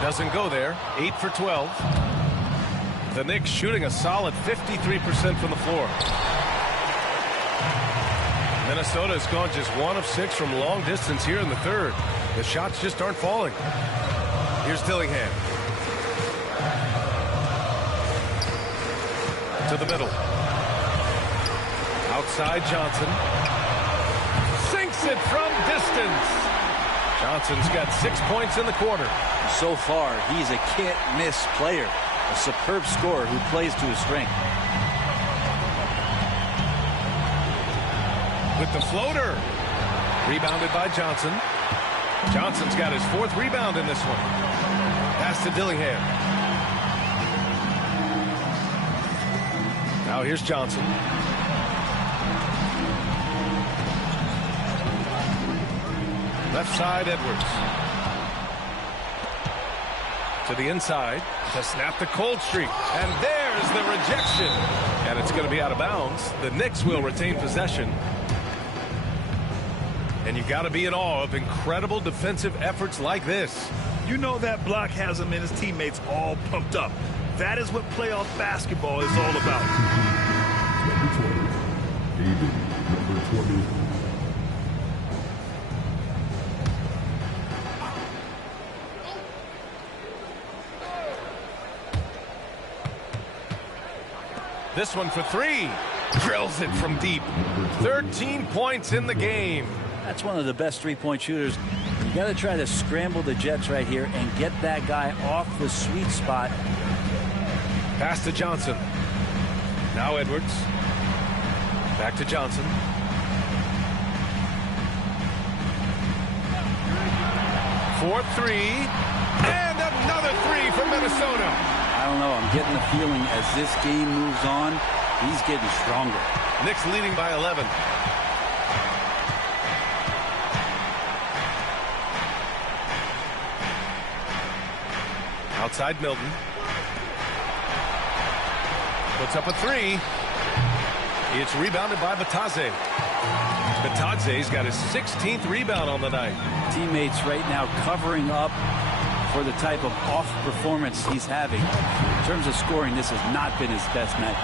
Doesn't go there. 8 for 12. The Knicks shooting a solid 53% from the floor. Minnesota has gone just 1 of 6 from long distance here in the third. The shots just aren't falling. Here's Dillingham. To the middle. Outside Johnson. Sinks it from distance. Johnson's got 6 points in the quarter. So far, he's a can't-miss player. A superb scorer who plays to his strength. With the floater. Rebounded by Johnson. Johnson's got his 4th rebound in this one. Pass to Dillingham. Now here's Johnson. Left side, Edwards. To the inside to snap the cold streak. And there's the rejection. And it's going to be out of bounds. The Knicks will retain possession. And you got to be in awe of incredible defensive efforts like this. You know that block has him and his teammates all pumped up. That is what playoff basketball is all about. Number 20. This one for 3. Drills it from deep. 13 points in the game. That's one of the best three-point shooters. You got to try to scramble the Jets right here and get that guy off the sweet spot. Pass to Johnson. Now Edwards. Back to Johnson. For 3. And another 3 from Minnesota. I don't know. I'm getting the feeling as this game moves on, he's getting stronger. Knicks leading by 11. Outside Milton. Puts up a 3. It's rebounded by Batase. Batadze's got his 16th rebound on the night. Teammates right now covering up for the type of off performance he's having. In terms of scoring, this has not been his best night.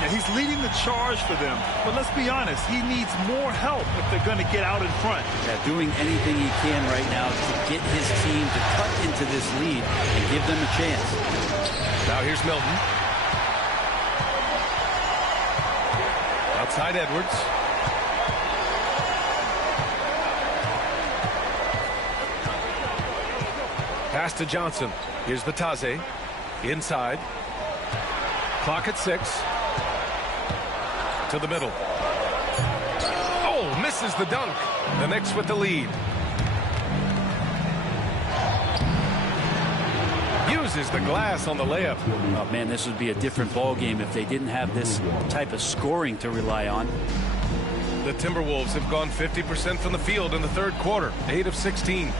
Yeah, he's leading the charge for them. But let's be honest, he needs more help if they're going to get out in front. Yeah, doing anything he can right now to get his team to cut into this lead and give them a chance. Now here's Milton. Outside Edwards. Pass to Johnson. Here's Batadze. Inside. Clock at 6. To the middle. Oh, misses the dunk. The Knicks with the lead. Uses the glass on the layup. Oh, man, this would be a different ball game if they didn't have this type of scoring to rely on. The Timberwolves have gone 50% from the field in the third quarter. 8 of 16.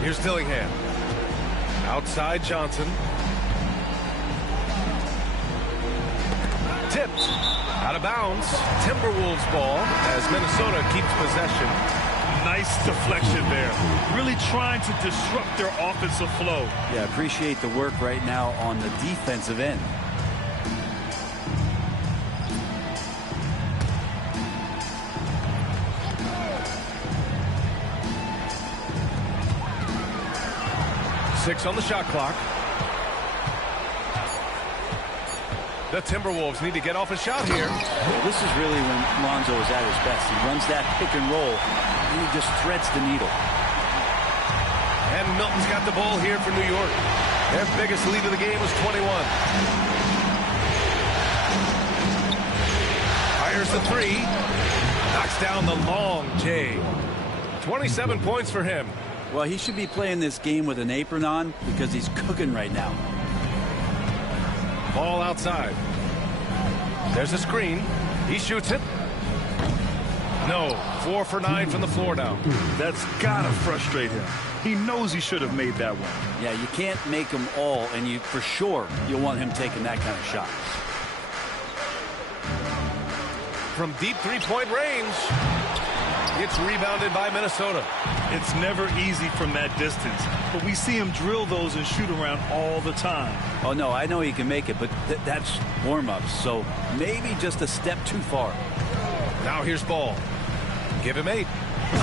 Here's Dillingham. Outside Johnson. Tipped. Out of bounds. Timberwolves ball as Minnesota keeps possession. Nice deflection there. Really trying to disrupt their offensive flow. Yeah, appreciate the work right now on the defensive end. Six on the shot clock. The Timberwolves need to get off a shot here. This is really when Lonzo is at his best. He runs that pick and roll, and he just threads the needle. And Milton's got the ball here for New York. Their biggest lead of the game was 21. Fires the three. Knocks down the long J. 27 points for him. Well, he should be playing this game with an apron on because he's cooking right now. Ball outside. There's a screen. He shoots it. No. 4 for 9 from the floor now. That's got to frustrate him. He knows he should have made that one. Yeah, you can't make them all, and you for sure you'll want him taking that kind of shot. From deep three-point range. It's rebounded by Minnesota. It's never easy from that distance, but we see him drill those and shoot around all the time. Oh, no, I know he can make it, but that's warm-ups, so maybe just a step too far. Now here's Ball. Give him 8.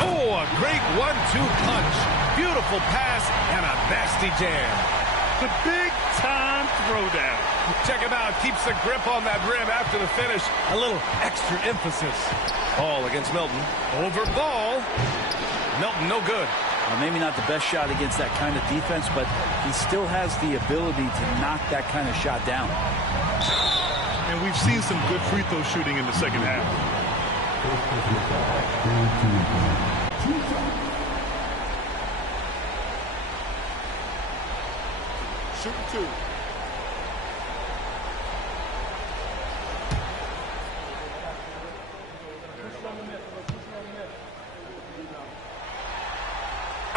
Oh, a great 1-2 punch. Beautiful pass and a nasty jam. The big-time throwdown. Check him out. Keeps the grip on that rim after the finish. A little extra emphasis. Ball against Milton. Over Ball. Milton, no good. Well, maybe not the best shot against that kind of defense, but he still has the ability to knock that kind of shot down. And we've seen some good free throw shooting in the second half. Shooting 2.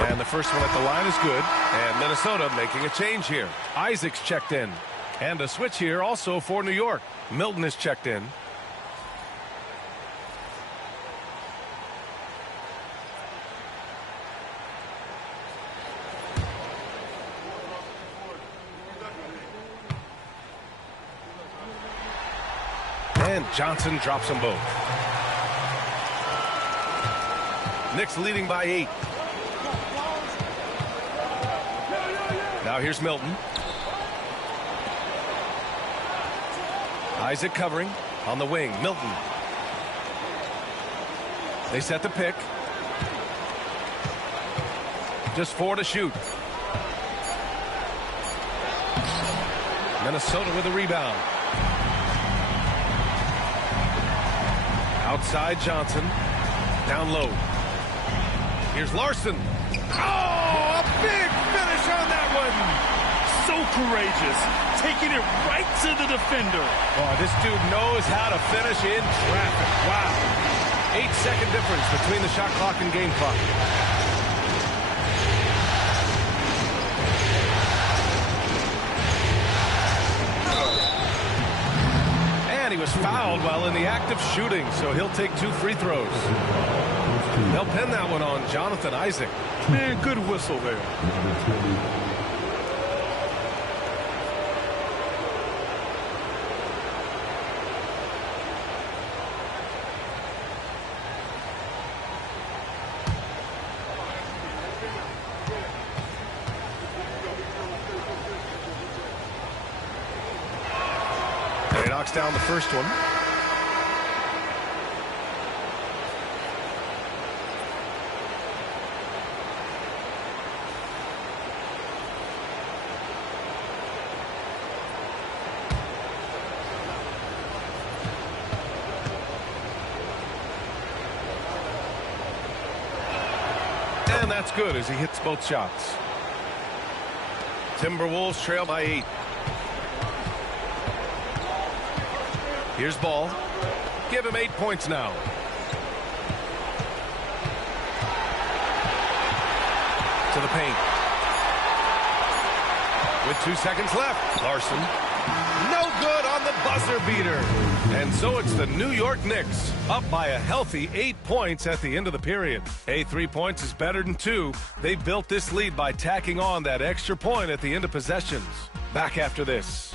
And the first one at the line is good. And Minnesota making a change here. Isaac's checked in. And a switch here also for New York. Milton is checked in. And Johnson drops them both. Knicks leading by 8. Now here's Milton. Isaac covering on the wing. Milton. They set the pick. Just 4 to shoot. Minnesota with a rebound. Outside Johnson. Down low. Here's Larson. Oh, a big finish on that one. So courageous. Taking it right to the defender. Oh, this dude knows how to finish in traffic. Wow. 8-second difference between the shot clock and game clock. And he was fouled while in the act of shooting, so he'll take 2 free throws. They'll pin that one on Jonathan Isaac. Man, good whistle there. He knocks down the first one. And that's good as he hits both shots. Timberwolves trail by 8. Here's Ball. Give him 8 points now. To the paint. With 2 seconds left. Larson. No good on the buzzer beater. And so it's the New York Knicks up by a healthy 8 points at the end of the period. 3 points is better than 2. They built this lead by tacking on that extra point at the end of possessions. Back after this.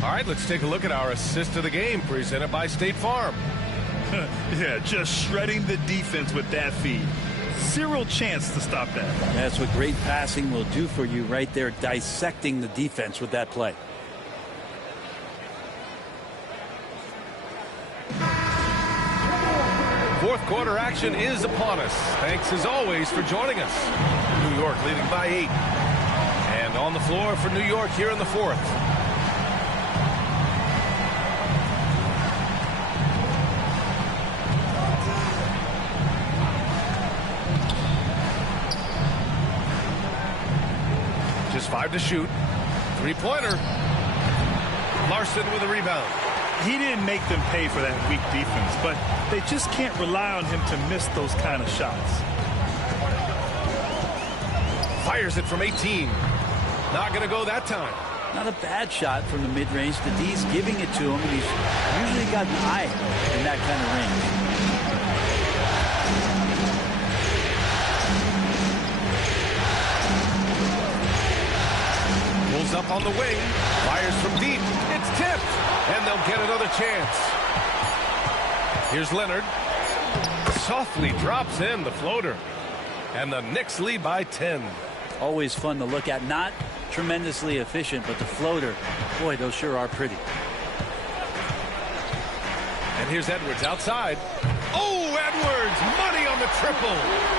All right, let's take a look at our assist of the game presented by State Farm. Yeah, just shredding the defense with that feed. Zero chance to stop that. That's what great passing will do for you right there, dissecting the defense with that play. Fourth quarter action is upon us. Thanks as always for joining us. New York leading by 8. And on the floor for New York here in the fourth. Just 5 to shoot. 3-pointer. Larson with a rebound. He didn't make them pay for that weak defense, but they just can't rely on him to miss those kind of shots. Fires it from 18. Not going to go that time. Not a bad shot from the mid-range. The D's giving it to him, and he's usually got an eye in that kind of range. Up on the wing, fires from deep, it's tipped, and they'll get another chance. Here's Leonard, softly drops in the floater, and the Knicks lead by 10. Always fun to look at, not tremendously efficient, but the floater, boy, those sure are pretty. And here's Edwards outside. Oh, Edwards, money on the triple.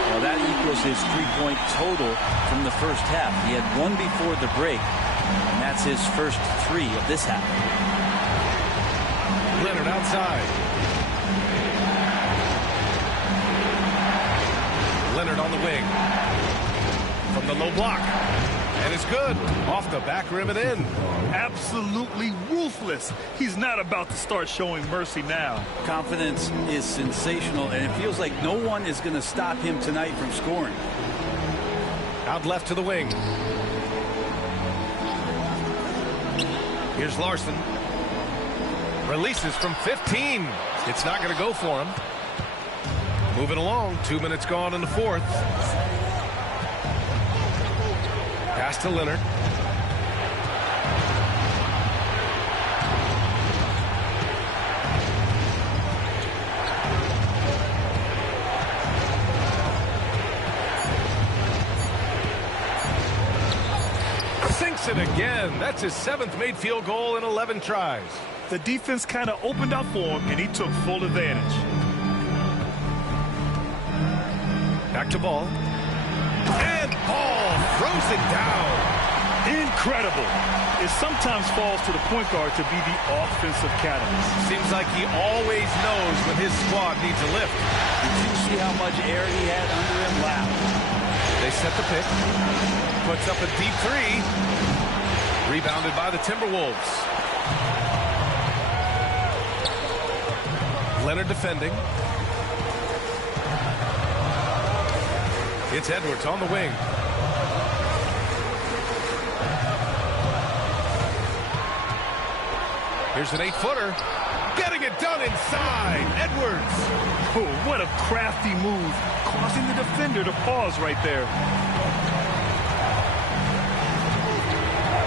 Well, that equals his 3-point total from the first half. He had 1 before the break. And that's his first 3 of this half. Leonard outside. Leonard on the wing. From the low block. And it's good. Off the back rim and in. Absolutely ruthless. He's not about to start showing mercy now. Confidence is sensational, and it feels like no one is going to stop him tonight from scoring. Out left to the wing. Here's Larson. Releases from 15. It's not going to go for him. Moving along. 2 minutes gone in the fourth. Pass to Leonard. Sinks it again. That's his 7th made field goal in 11 tries. The defense kind of opened up for him, and he took full advantage. Back to Ball. And Ball throws it down. Incredible. It sometimes falls to the point guard to be the offensive catalyst. Seems like he always knows when his squad needs a lift. Did you see how much air he had under him? Wow. They set the pick. Puts up a deep 3. Rebounded by the Timberwolves. Leonard defending. It's Edwards on the wing. Here's an 8-footer. Getting it done inside. Edwards. Oh, what a crafty move, causing the defender to pause right there.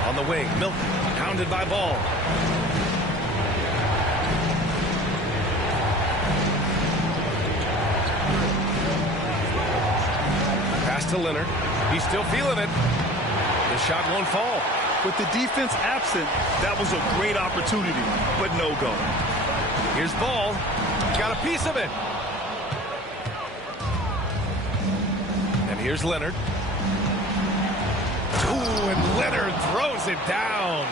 On the wing, Milton, pounded by Ball. Pass to Leonard. He's still feeling it. The shot won't fall. With the defense absent, that was a great opportunity, but no go. Here's Ball. Got a piece of it. And here's Leonard. Ooh, and Leonard throws it down.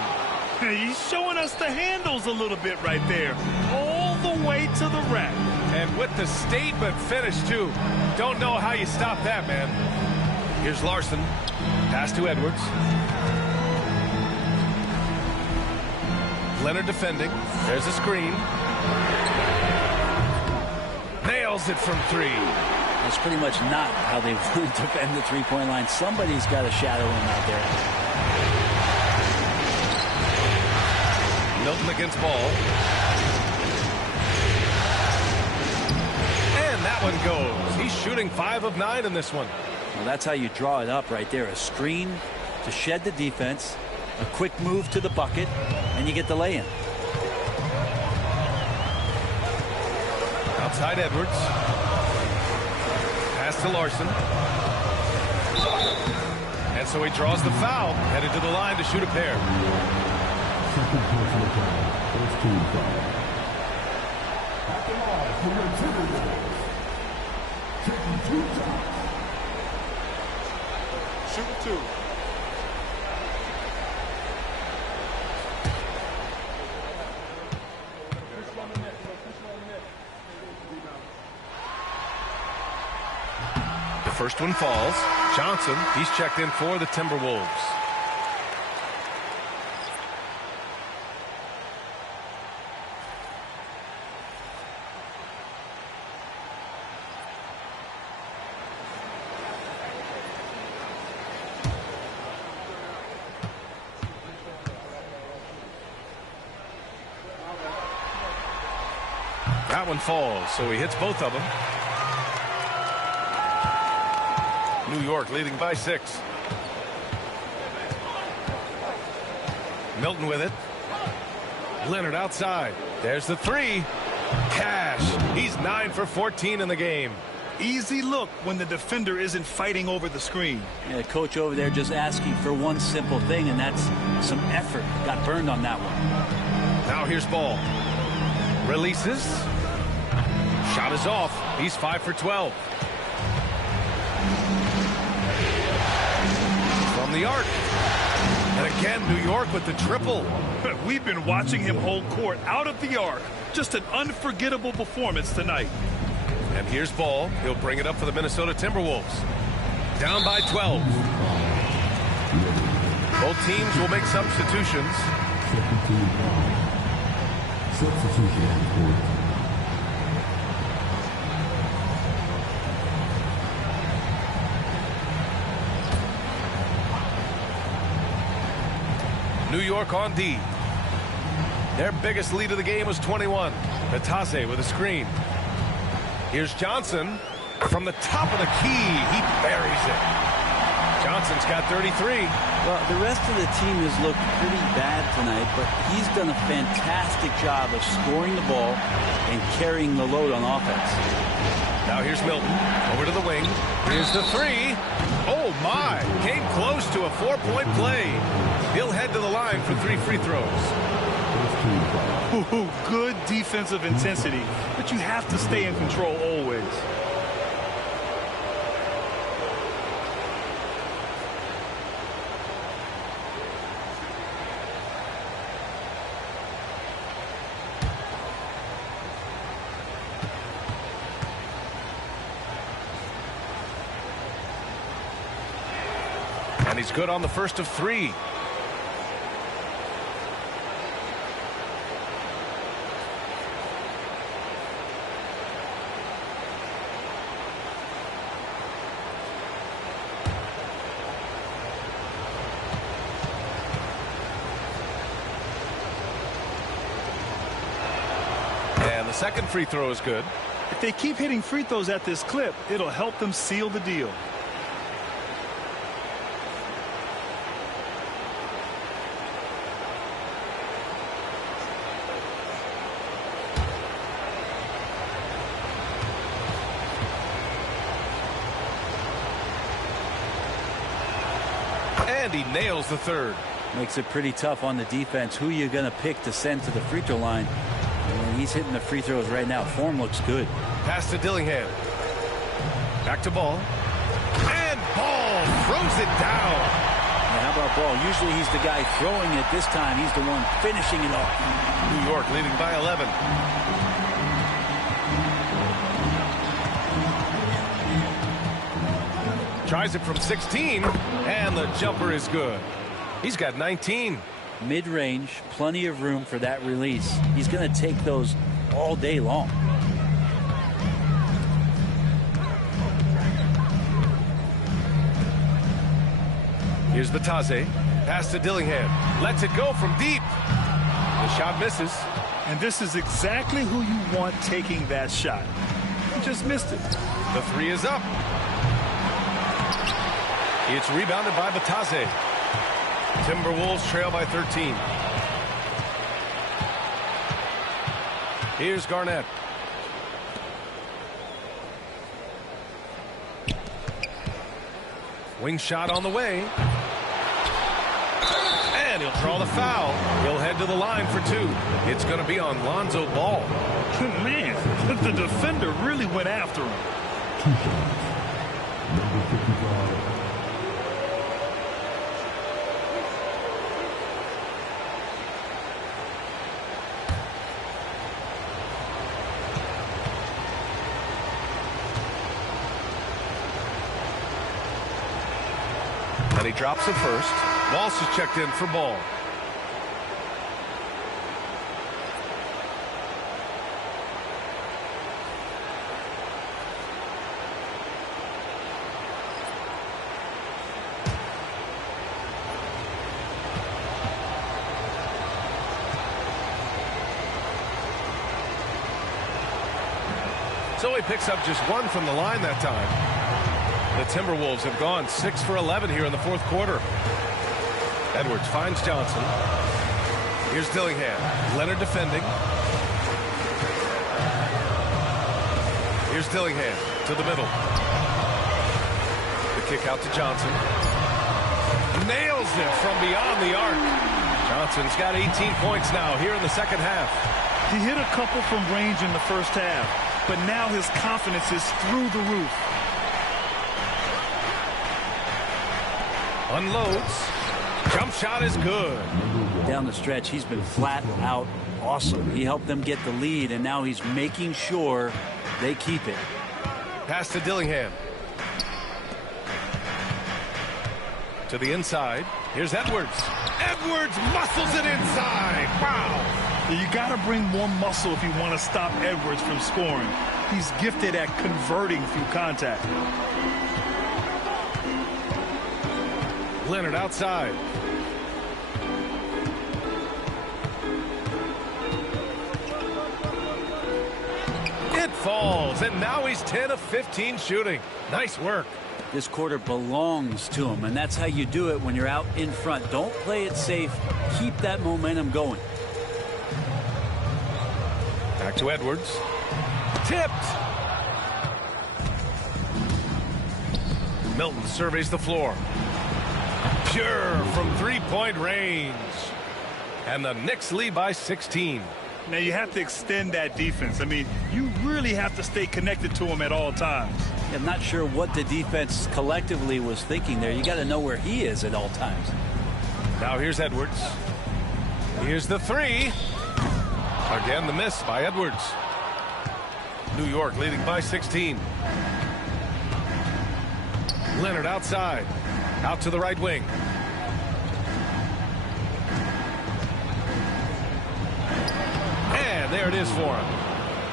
He's showing us the handles a little bit right there. All the way to the rack. And with the statement finish, too. Don't know how you stop that, man. Here's Larson. Pass to Edwards. Leonard defending. There's a screen. Nails it from 3. That's pretty much not how they want to defend the three-point line. Somebody's got to shadow him out there. Milton against Ball. And that one goes. He's shooting 5 of 9 in this one. Well, that's how you draw it up right there. A screen to shed the defense, a quick move to the bucket, and you get the lay-in. Outside Edwards. Pass to Larson. And so he draws the foul. Headed to the line to shoot a pair. Second personal foul. First team foul. At the line for your Timberwolves. Taking 2 shots. Shoot 2. The first one falls. Johnson, he's checked in for the Timberwolves. That one falls, so he hits both of them. New York leading by 6. Milton with it. Leonard outside. There's the 3. Cash. He's 9 for 14 in the game. Easy look when the defender isn't fighting over the screen. Yeah, coach over there just asking for one simple thing, and that's some effort. Got burned on that one. Now here's Ball. Releases. Shot is off. He's 5 for 12. From the arc. And again, New York with the triple. We've been watching him hold court out of the arc. Just an unforgettable performance tonight. And here's Ball. He'll bring it up for the Minnesota Timberwolves. Down by 12. Both teams will make substitutions. Second team foul. Substitution on the court. New York on D. Their biggest lead of the game was 21. Natase with a screen. Here's Johnson from the top of the key. He buries it. Johnson's got 33. Well, the rest of the team has looked pretty bad tonight, but he's done a fantastic job of scoring the ball and carrying the load on offense. Now here's Milton. Over to the wing. Here's the 3. Oh, my. Came close to a 4-point play. He'll head to the line for 3 free throws. Ooh, good defensive intensity, but you have to stay in control always. And he's good on the first of 3. And the second free throw is good. If they keep hitting free throws at this clip, it'll help them seal the deal. And he nails the third. Makes it pretty tough on the defense. Who you going to pick to send to the free throw line? And he's hitting the free throws right now. Form looks good. Pass to Dillingham. Back to Ball. And Ball throws it down. Now, how about Ball? Usually he's the guy throwing it. This time he's the one finishing it off. New York leading by 11. Tries it from 16, and the jumper is good. He's got 19. Mid-range, plenty of room for that release. He's going to take those all day long. Here's Batase. Pass to Dillingham. Lets it go from deep. The shot misses. And this is exactly who you want taking that shot. He just missed it. The three is up. It's rebounded by Batase. Timberwolves trail by 13. Here's Garnett. Wing shot on the way. And he'll draw the foul. He'll head to the line for two. It's going to be on Lonzo Ball. Man, the defender really went after him. 2 shots. Number 55. And he drops it first. Walsh is checked in for Ball. So he picks up just one from the line that time. The Timberwolves have gone 6 for 11 here in the fourth quarter. Edwards finds Johnson. Here's Dillingham. Leonard defending. Here's Dillingham to the middle. The kick out to Johnson. Nails it from beyond the arc. Johnson's got 18 points now here in the second half. He hit a couple from range in the first half, but now his confidence is through the roof. Unloads. Jump shot is good. Down the stretch, he's been flat out awesome. He helped them get the lead, and now he's making sure they keep it. Pass to Dillingham. To the inside. Here's Edwards. Edwards muscles it inside. Wow. You got to bring more muscle if you want to stop Edwards from scoring. He's gifted at converting through contact. Leonard outside. It falls, and now he's 10 of 15 shooting. Nice work. This quarter belongs to him, and that's how you do it when you're out in front. Don't play it safe. Keep that momentum going. Back to Edwards. Tipped. Milton surveys the floor. Pure from three-point range. And the Knicks lead by 16. Now you have to extend that defense. I mean, you really have to stay connected to him at all times. I'm not sure what the defense collectively was thinking there. You got to know where he is at all times. Now here's Edwards. Here's the three. Again, the miss by Edwards. New York leading by 16. Leonard outside. Out to the right wing. And there it is for him.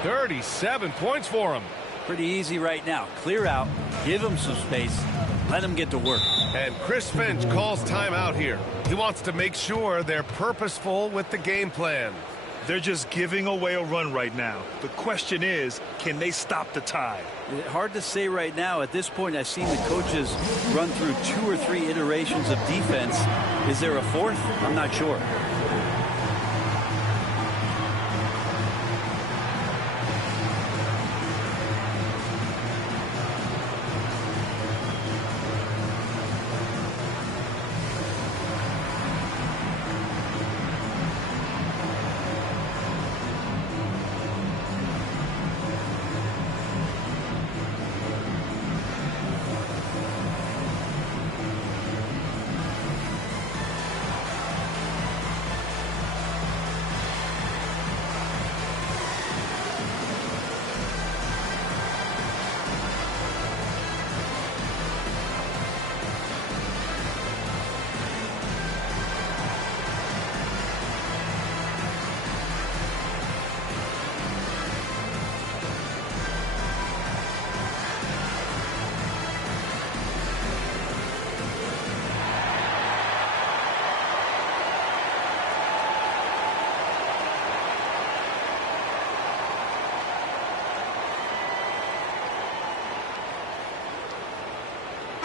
37 points for him. Pretty easy right now. Clear out. Give him some space. Let him get to work. And Chris Finch calls timeout here. He wants to make sure they're purposeful with the game plan. They're just giving away a run right now. The question is, can they stop the tide? Hard to say right now. At this point, I've seen the coaches run through 2 or 3 iterations of defense. Is there a fourth? I'm not sure.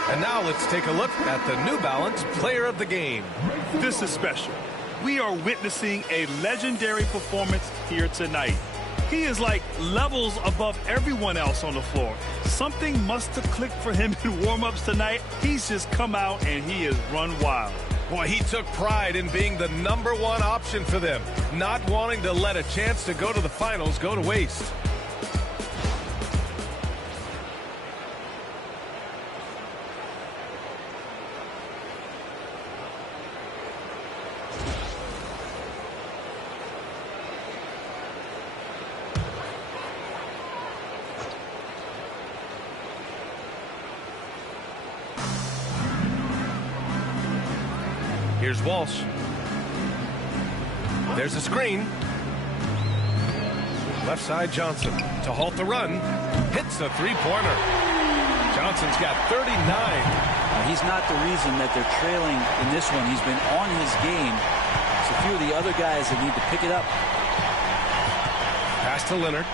And now let's take a look at the New Balance Player of the Game. This is special. We are witnessing a legendary performance here tonight. He is like levels above everyone else on the floor. Something must have clicked for him in warm-ups tonight. He's just come out and he has run wild. Boy, he took pride in being the #1 option for them, not wanting to let a chance to go to the finals go to waste. Here's Walsh. There's a screen. Left side Johnson to halt the run. Hits a three-pointer. Johnson's got 39. He's not the reason that they're trailing in this one. He's been on his game. It's a few of the other guys that need to pick it up. Pass to Leonard.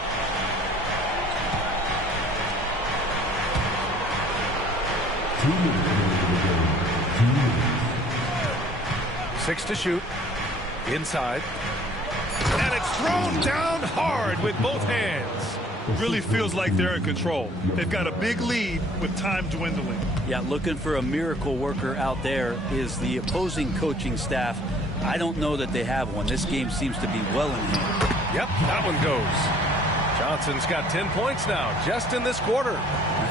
Six to shoot. Inside. And it's thrown down hard with both hands. Really feels like they're in control. They've got a big lead with time dwindling. Yeah, looking for a miracle worker out there is the opposing coaching staff. I don't know that they have one. This game seems to be well in hand. Yep, that one goes. Johnson's got 10 points now, just in this quarter.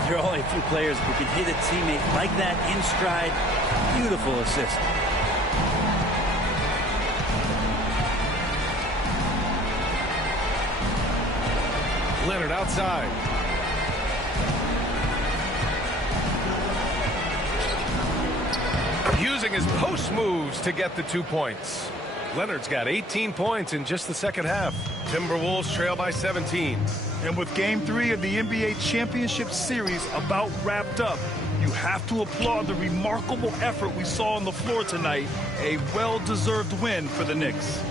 There are only a few players who can hit a teammate like that in stride. Beautiful assist. Leonard outside. Using his post moves to get the 2 points. Leonard's got 18 points in just the second half. Timberwolves trail by 17. And with Game 3 of the NBA Championship Series about wrapped up, you have to applaud the remarkable effort we saw on the floor tonight. A well-deserved win for the Knicks.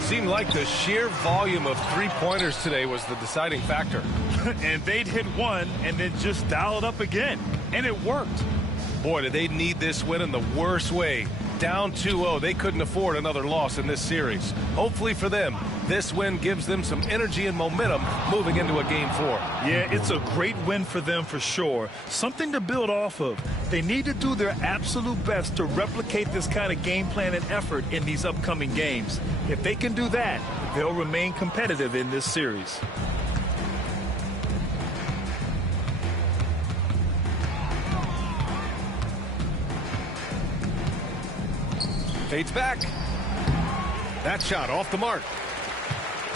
Seemed like the sheer volume of three-pointers today was the deciding factor. And they'd hit one and then just dial it up again. And it worked. Boy, did they need this win in the worst way. Down 2-0, they couldn't afford another loss in this series. Hopefully for them, this win gives them some energy and momentum moving into a Game 4. Yeah, it's a great win for them for sure. Something to build off of. They need to do their absolute best to replicate this kind of game plan and effort in these upcoming games. If they can do that, they'll remain competitive in this series. Fades back. That shot off the mark.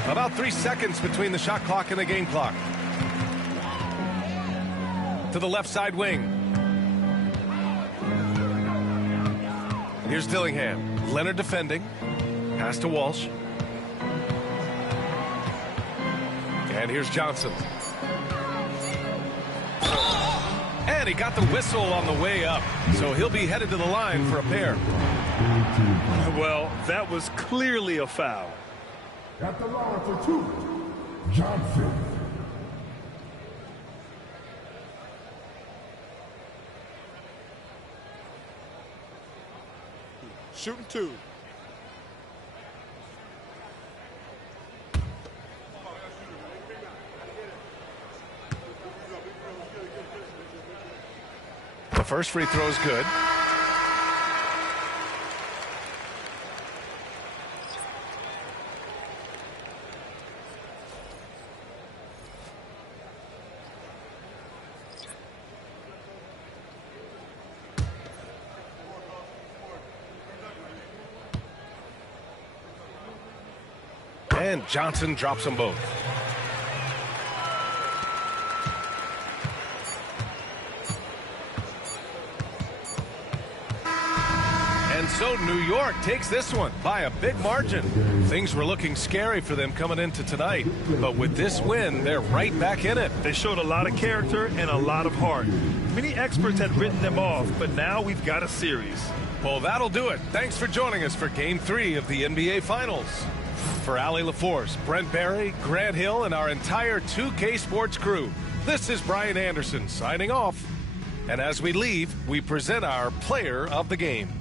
About 3 seconds between the shot clock and the game clock. To the left side wing. Here's Dillingham. Leonard defending. Pass to Walsh. And here's Johnson. And he got the whistle on the way up. So he'll be headed to the line for a pair. Well, that was clearly a foul. At the line for two, Johnson. Shooting two. The first free throw is good. And Johnson drops them both. And so New York takes this one by a big margin. Things were looking scary for them coming into tonight, but with this win, they're right back in it. They showed a lot of character and a lot of heart. Many experts had written them off, but now we've got a series. Well, that'll do it. Thanks for joining us for Game 3 of the NBA Finals. For Allie LaForce, Brent Barry, Grant Hill, and our entire 2K Sports crew, this is Brian Anderson signing off. And as we leave, we present our player of the game.